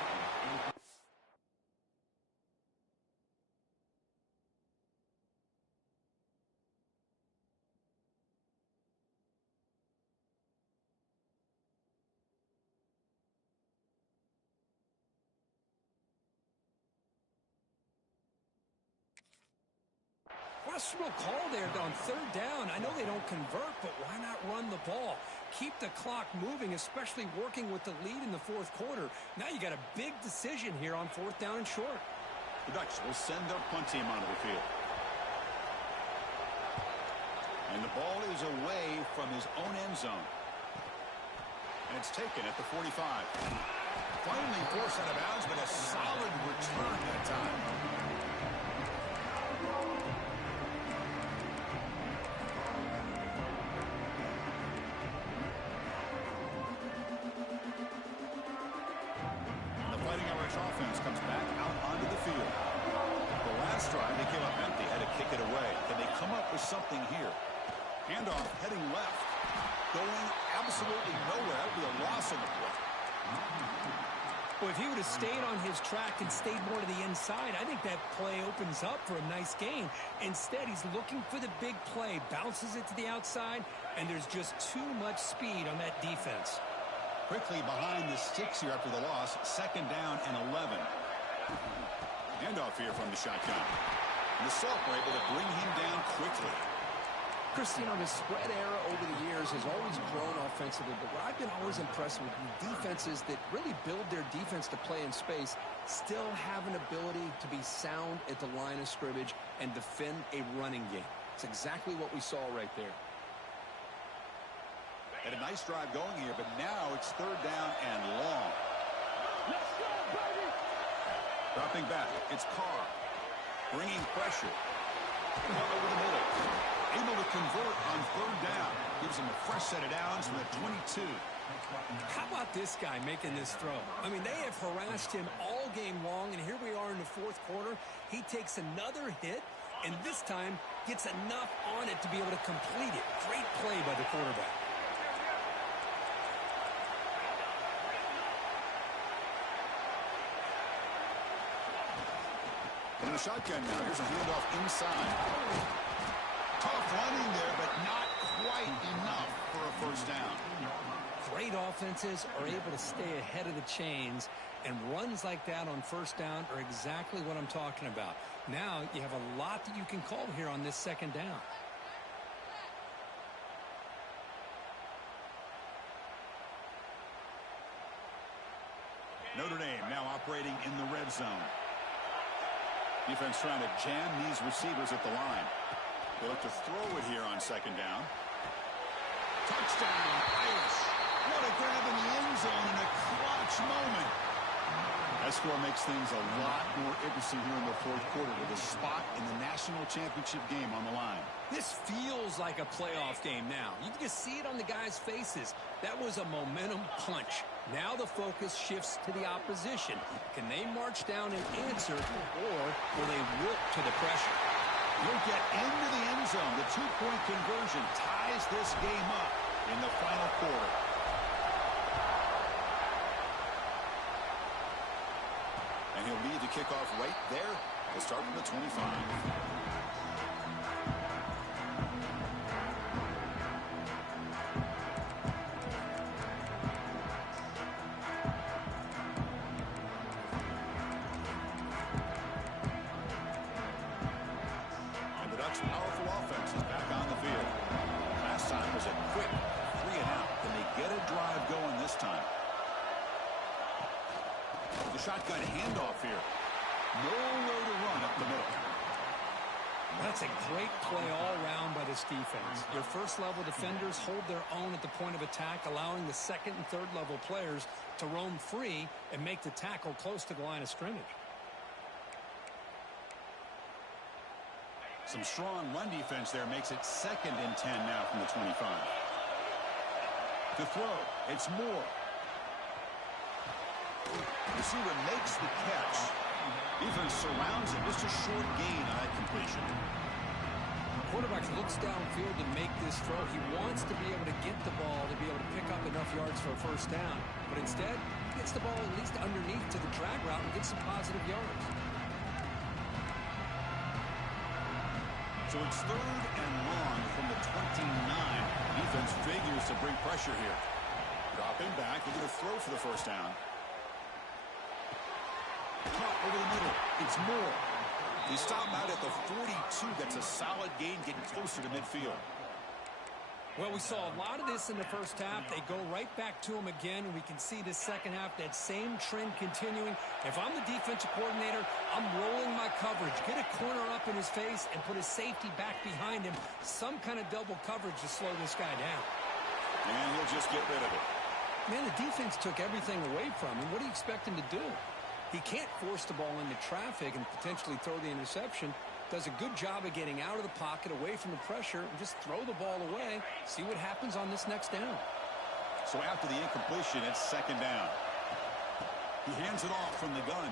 questionable call there on third down. I know they don't convert, but why not run the ball? Keep the clock moving, especially working with the lead in the fourth quarter. Now you got a big decision here on fourth down and short. The Ducks will send their punt team onto the field. And the ball is away from his own end zone. And it's taken at the 45. Finally forced out of bounds, but a solid return that time. The Fighting Irish offense comes back out onto the field. The last drive, they came up empty, had to kick it away. Can they come up with something here? Handoff heading left. Going absolutely nowhere. That would be a loss on the play. Well, if he would have stayed on his track and stayed more to the inside, I think that play opens up for a nice gain. Instead, he's looking for the big play, bounces it to the outside, and there's just too much speed on that defense. Quickly behind the sticks here after the loss. Second down and 11. Handoff here from the shotgun. And the Salt were able to bring him down quickly. Christine, the spread era over the years has always grown offensively, but what I've been always impressed with defenses that really build their defense to play in space still have an ability to be sound at the line of scrimmage and defend a running game. It's exactly what we saw right there. Had a nice drive going here, but now it's third down and long. Let's go, baby! Dropping back, it's Carr. Bringing pressure. Over the middle. Able to convert on third down. Gives him a fresh set of downs from the 22. How about this guy making this throw? I mean, they have harassed him all game long, and here we are in the fourth quarter. He takes another hit, and this time gets enough on it to be able to complete it. Great play by the quarterback. In the shotgun now. Here's a handoff inside. Tough running there, but not quite enough for a first down. Great offenses are able to stay ahead of the chains, and runs like that on first down are exactly what I'm talking about. Now you have a lot that you can call here on this second down. Notre Dame now operating in the red zone. Defense trying to jam these receivers at the line. They look to throw it here on second down. Touchdown, Irish. What a grab in the end zone in a clutch moment. That score makes things a lot more interesting here in the fourth quarter with a spot in the national championship game on the line. This feels like a playoff game now. You can just see it on the guys' faces. That was a momentum punch. Now the focus shifts to the opposition. Can they march down and answer, or will they wilt to the pressure? You'll get into the end zone. The two-point conversion ties this game up in the final quarter. And he'll lead the kickoff right there. He'll start from the 25. Powerful offense is back on the field. Last time was a quick 3-and-out. Can they get a drive going this time? The shotgun handoff here. Nowhere to run up the middle. That's a great play all around by this defense. Your first-level defenders hold their own at the point of attack, allowing the second and third-level players to roam free and make the tackle close to the line of scrimmage. Some strong run defense there makes it second and 10 now from the 25. To throw, it's Moore. Receiver makes the catch. Defense surrounds it. Just a short gain on that completion. Quarterback looks downfield to make this throw. He wants to be able to get the ball to be able to pick up enough yards for a first down. But instead, he gets the ball at least underneath to the drag route and gets some positive yards. So it's third and long from the 29. Defense figures to bring pressure here. Dropping back. They're going to throw for the first down. Caught over the middle. It's Moore. He stopped out at the 42. That's a solid gain, getting closer to midfield. Well, we saw a lot of this in the first half. They go right back to him again, and we can see the second half, that same trend continuing. If I'm the defensive coordinator, I'm rolling my coverage. Get a corner up in his face and put his safety back behind him. Some kind of double coverage to slow this guy down. And he'll just get rid of it. Man, the defense took everything away from him. What do you expect him to do? He can't force the ball into traffic and potentially throw the interception. Does a good job of getting out of the pocket, away from the pressure, and just throw the ball away. See what happens on this next down. So after the incompletion, it's second down. He hands it off from the gun.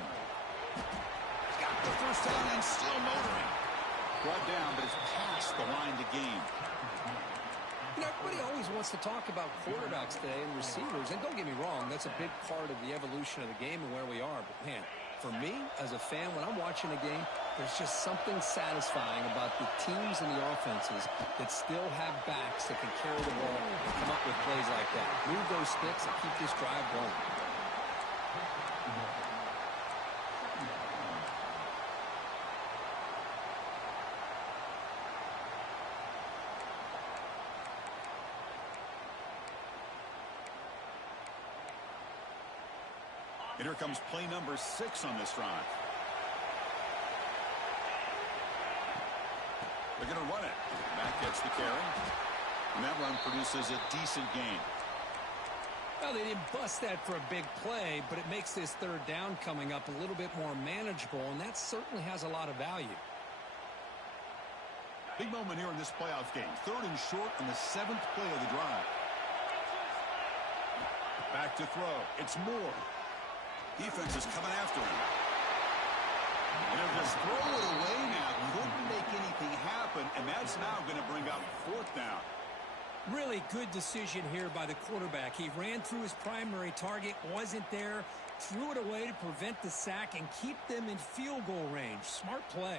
Got the first down and still motoring. Brought down, but it's past the line to gain. You know, everybody always wants to talk about quarterbacks today and receivers, and don't get me wrong, that's a big part of the evolution of the game and where we are. But, man, for me, as a fan, when I'm watching a game, there's just something satisfying about the teams and the offenses that still have backs that can carry the ball and come up with plays like that. Move those sticks and keep this drive going. And here comes play number 6 on this drive. They're going to run it. Matt gets the carry. And that run produces a decent gain. Well, they didn't bust that for a big play, but it makes this third down coming up a little bit more manageable, and that certainly has a lot of value. Big moment here in this playoff game. 3rd and short on the 7th play of the drive. Back to throw. It's Moore. Defense is coming after him. And they'll just throw it away now. Couldn't make anything happen, and that's now going to bring up 4th down. Really good decision here by the quarterback. He ran through his primary target, wasn't there, threw it away to prevent the sack and keep them in field goal range. Smart play.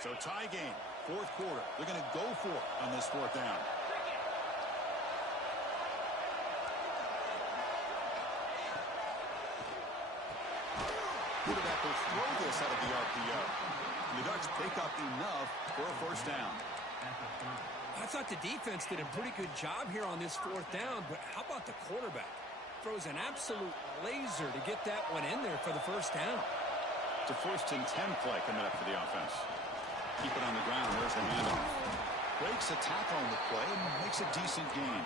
So tie game, 4th quarter. They're going to go for it on this 4th down. Quarterback will throw this out of the RPO. And the Ducks pick up enough for a 1st down. I thought the defense did a pretty good job here on this 4th down, but how about the quarterback? Throws an absolute laser to get that one in there for the 1st down. It's a 1st and 10 play coming up for the offense. Keep it on the ground. There's the handoff. Breaks a tackle on the play and makes a decent gain.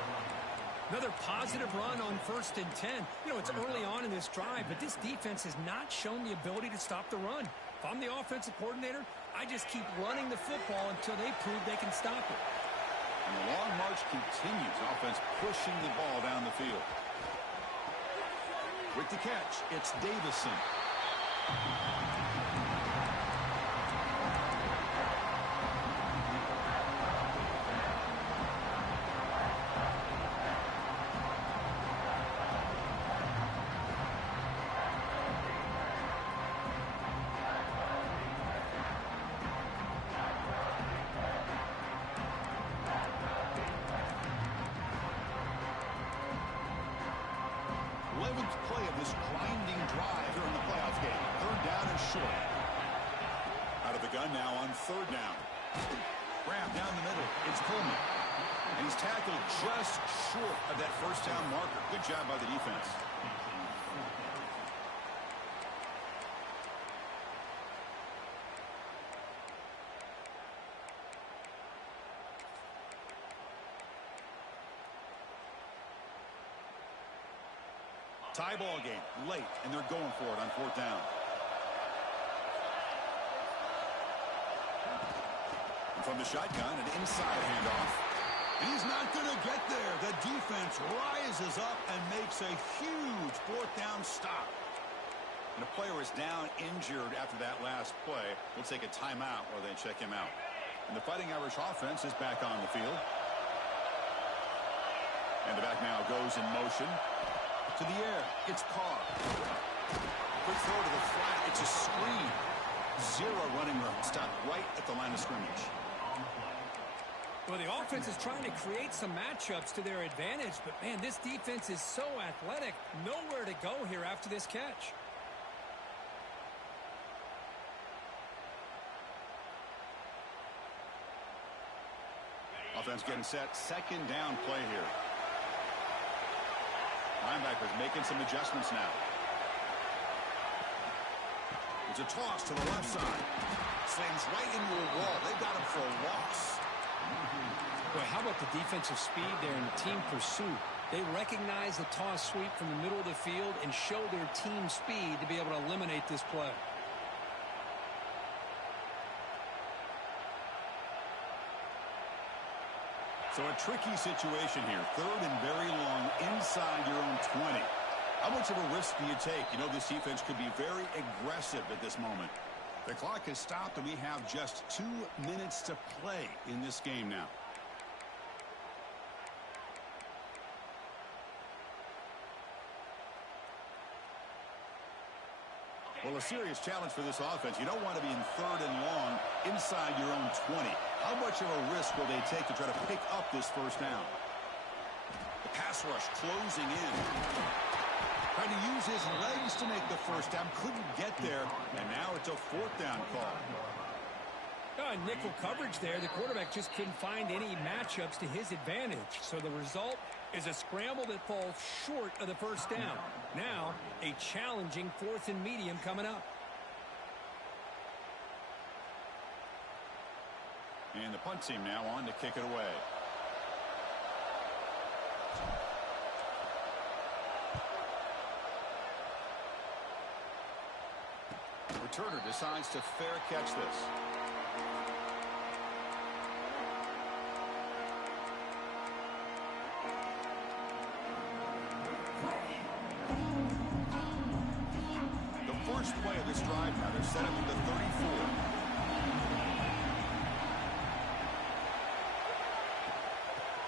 Another positive run on 1st and 10. You know, it's early on in this drive, but this defense has not shown the ability to stop the run. If I'm the offensive coordinator, I just keep running the football until they prove they can stop it. And the long march continues. Offense pushing the ball down the field. With the catch, it's Davison. 11th play of this grinding drive here in the playoff game. 3rd down and short. Out of the gun now on 3rd down. Grab down the middle. It's Coleman. And he's tackled just short of that 1st down marker. Good job by the defense. Tie ball game late, and they're going for it on 4th down. And from the shotgun, an inside handoff. And he's not going to get there. The defense rises up and makes a huge 4th down stop. And a player is down injured after that last play. We'll take a timeout while they check him out. And the Fighting Irish offense is back on the field. And the back now goes in motion. To the air, it's Carr. Quick throw to the flat, it's a screen. 0 running room, stopped right at the line of scrimmage. Well, the offense is trying to create some matchups to their advantage, but man, this defense is so athletic. Nowhere to go here after this catch. offense getting set. Second down play here. Linebackers making some adjustments now. It's a toss to the left side. Slams right into a wall. They've got him for a loss. Boy, how about the defensive speed there in team pursuit? They recognize the toss sweep from the middle of the field and show their team speed to be able to eliminate this play. So a tricky situation here. Third and very long inside your own 20. How much of a risk do you take? You know, this defense could be very aggressive at this moment. The clock has stopped, and we have just 2 minutes to play in this game now. Well, a serious challenge for this offense. You don't want to be in third and long inside your own 20. How much of a risk will they take to try to pick up this first down? The pass rush closing in. Trying to use his legs to make the first down. Couldn't get there, and now it's a fourth down call. Nickel coverage there. The quarterback just couldn't find any matchups to his advantage. So the result is a scramble that falls short of the first down. Now, a challenging 4th and medium coming up. And the punt team now on to kick it away. Returner decides to fair catch this. The first play of this drive now, they're set up at the 34.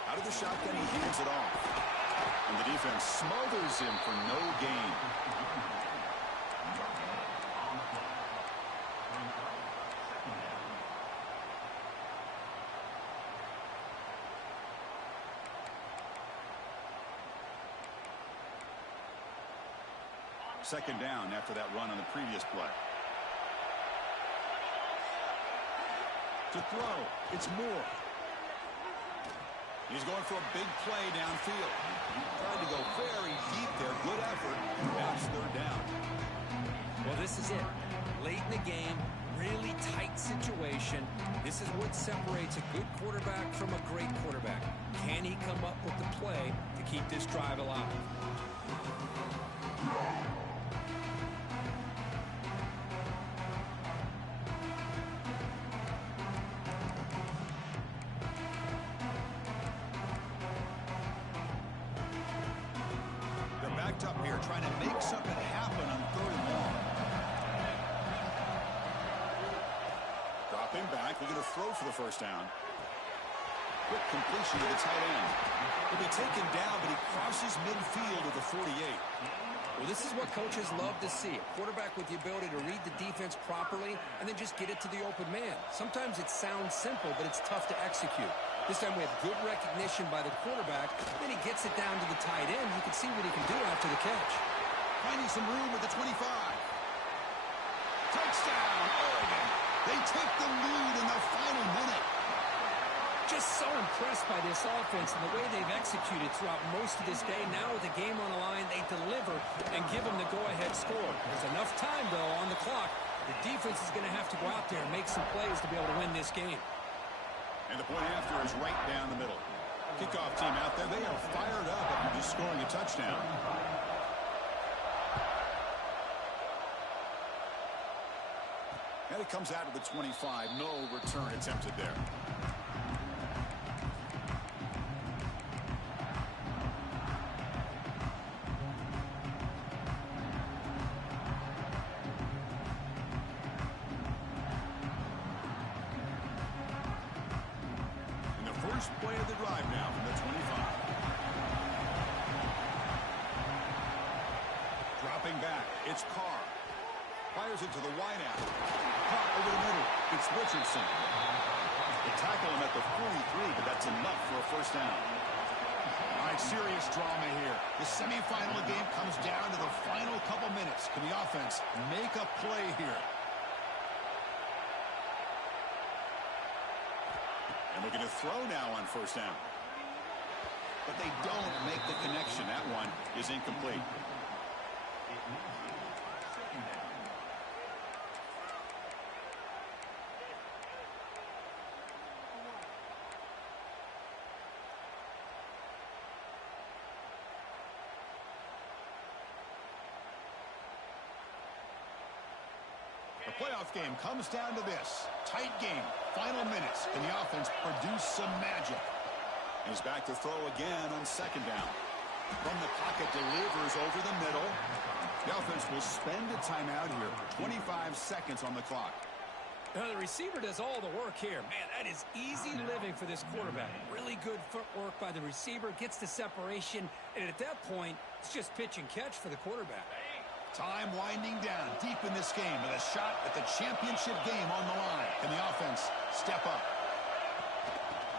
Out of the shotgun, he hands it off. And the defense smothers him for no gain. Second down after that run on the previous play. To throw, it's Moore. He's going for a big play downfield. Trying to go very deep there. Good effort. That's third down. Well, this is it. Late in the game, really tight situation. This is what separates a good quarterback from a great quarterback. Can he come up with the play to keep this drive alive? Up here trying to make something happen on third and long. Dropping back, we're going to throw for the first down. Quick completion to the tight end. He'll be taken down, but he crosses midfield at the 48. Well, this is what coaches love to see. A quarterback with the ability to read the defense properly and then just get it to the open man. Sometimes it sounds simple, but it's tough to execute. This time we have good recognition by the quarterback. Then he gets it down to the tight end. You can see what he can do after the catch. Finding some room at the 25. Touchdown, Oregon. They take the lead in the final minute. Just so impressed by this offense and the way they've executed throughout most of this day. Now with the game on the line, they deliver and give them the go-ahead score. There's enough time, though, on the clock. The defense is going to have to go out there and make some plays to be able to win this game. And the point after is right down the middle. Kickoff team out there. They are fired up after just scoring a touchdown. And it comes out to the 25. No return attempted there. Play of the drive now from the 25. Dropping back, it's Carr. Fires it to the wideout. Carr over the middle. It's Richardson. They tackle him at the 43, but that's enough for a first down. All right, serious drama here. The semifinal of the game comes down to the final couple minutes. Can the offense make a play here? And Looking to throw now on first down. But they don't make the connection. That one is incomplete. The playoff game comes down to this. Tight game. Final minutes. Can the offense produce some magic? He's back to throw again on second down. From the pocket, delivers over the middle. The offense will spend a timeout here. 25 seconds on the clock. Now the receiver does all the work here. Man, that is easy living for this quarterback. Really good footwork by the receiver. Gets the separation. And at that point, it's just pitch and catch for the quarterback. Time winding down deep in this game with a shot at the championship game on the line. Can the offense step up?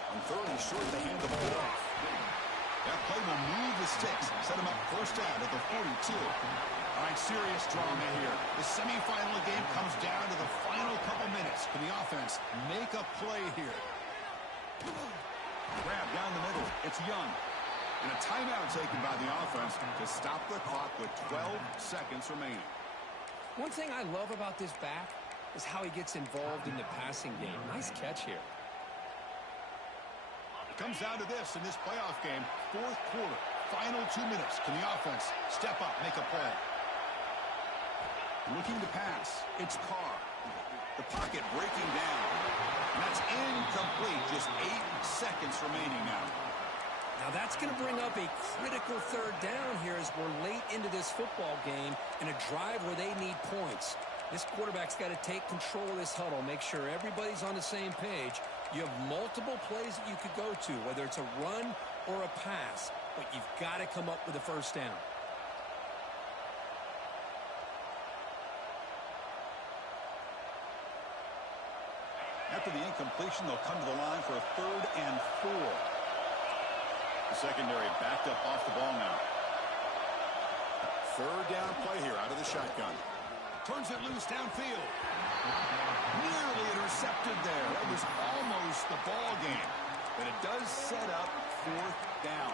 On third and short, they hand the ball off. That play will move the sticks. Set him up first down at the 42. All right, serious drama here. The semifinal game comes down to the final couple minutes. Can the offense make a play here? Grab down the middle. It's Young. And a timeout taken by the offense to stop the clock with 12 seconds remaining. One thing I love about this back is how he gets involved in the passing game. Nice catch here. It comes down to this in this playoff game. Fourth quarter, final 2 minutes. Can the offense step up, make a play? Looking to pass. It's Carr. The pocket breaking down. And that's incomplete. Just 8 seconds remaining now. Now that's going to bring up a critical third down here as we're late into this football game in a drive where they need points. This quarterback's got to take control of this huddle, make sure everybody's on the same page. You have multiple plays that you could go to, whether it's a run or a pass, but you've got to come up with a first down. After the incompletion, they'll come to the line for a 3rd and 4. The secondary backed up off the ball now. Third down play here out of the shotgun. Turns it loose downfield. Nearly intercepted there. That was almost the ball game. But it does set up 4th down.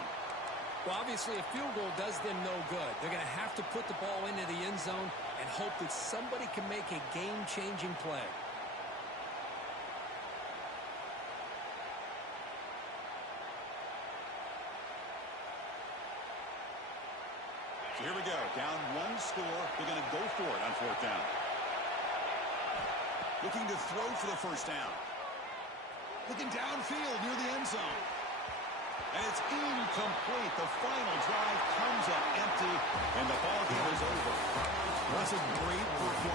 Well, obviously a field goal does them no good. They're going to have to put the ball into the end zone and hope that somebody can make a game-changing play. So here we go. Down 1 score. They're going to go for it on 4th down. Looking to throw for the first down. Looking downfield near the end zone. And it's incomplete. The final drive comes up empty, and the ball game is over. That's a great performance.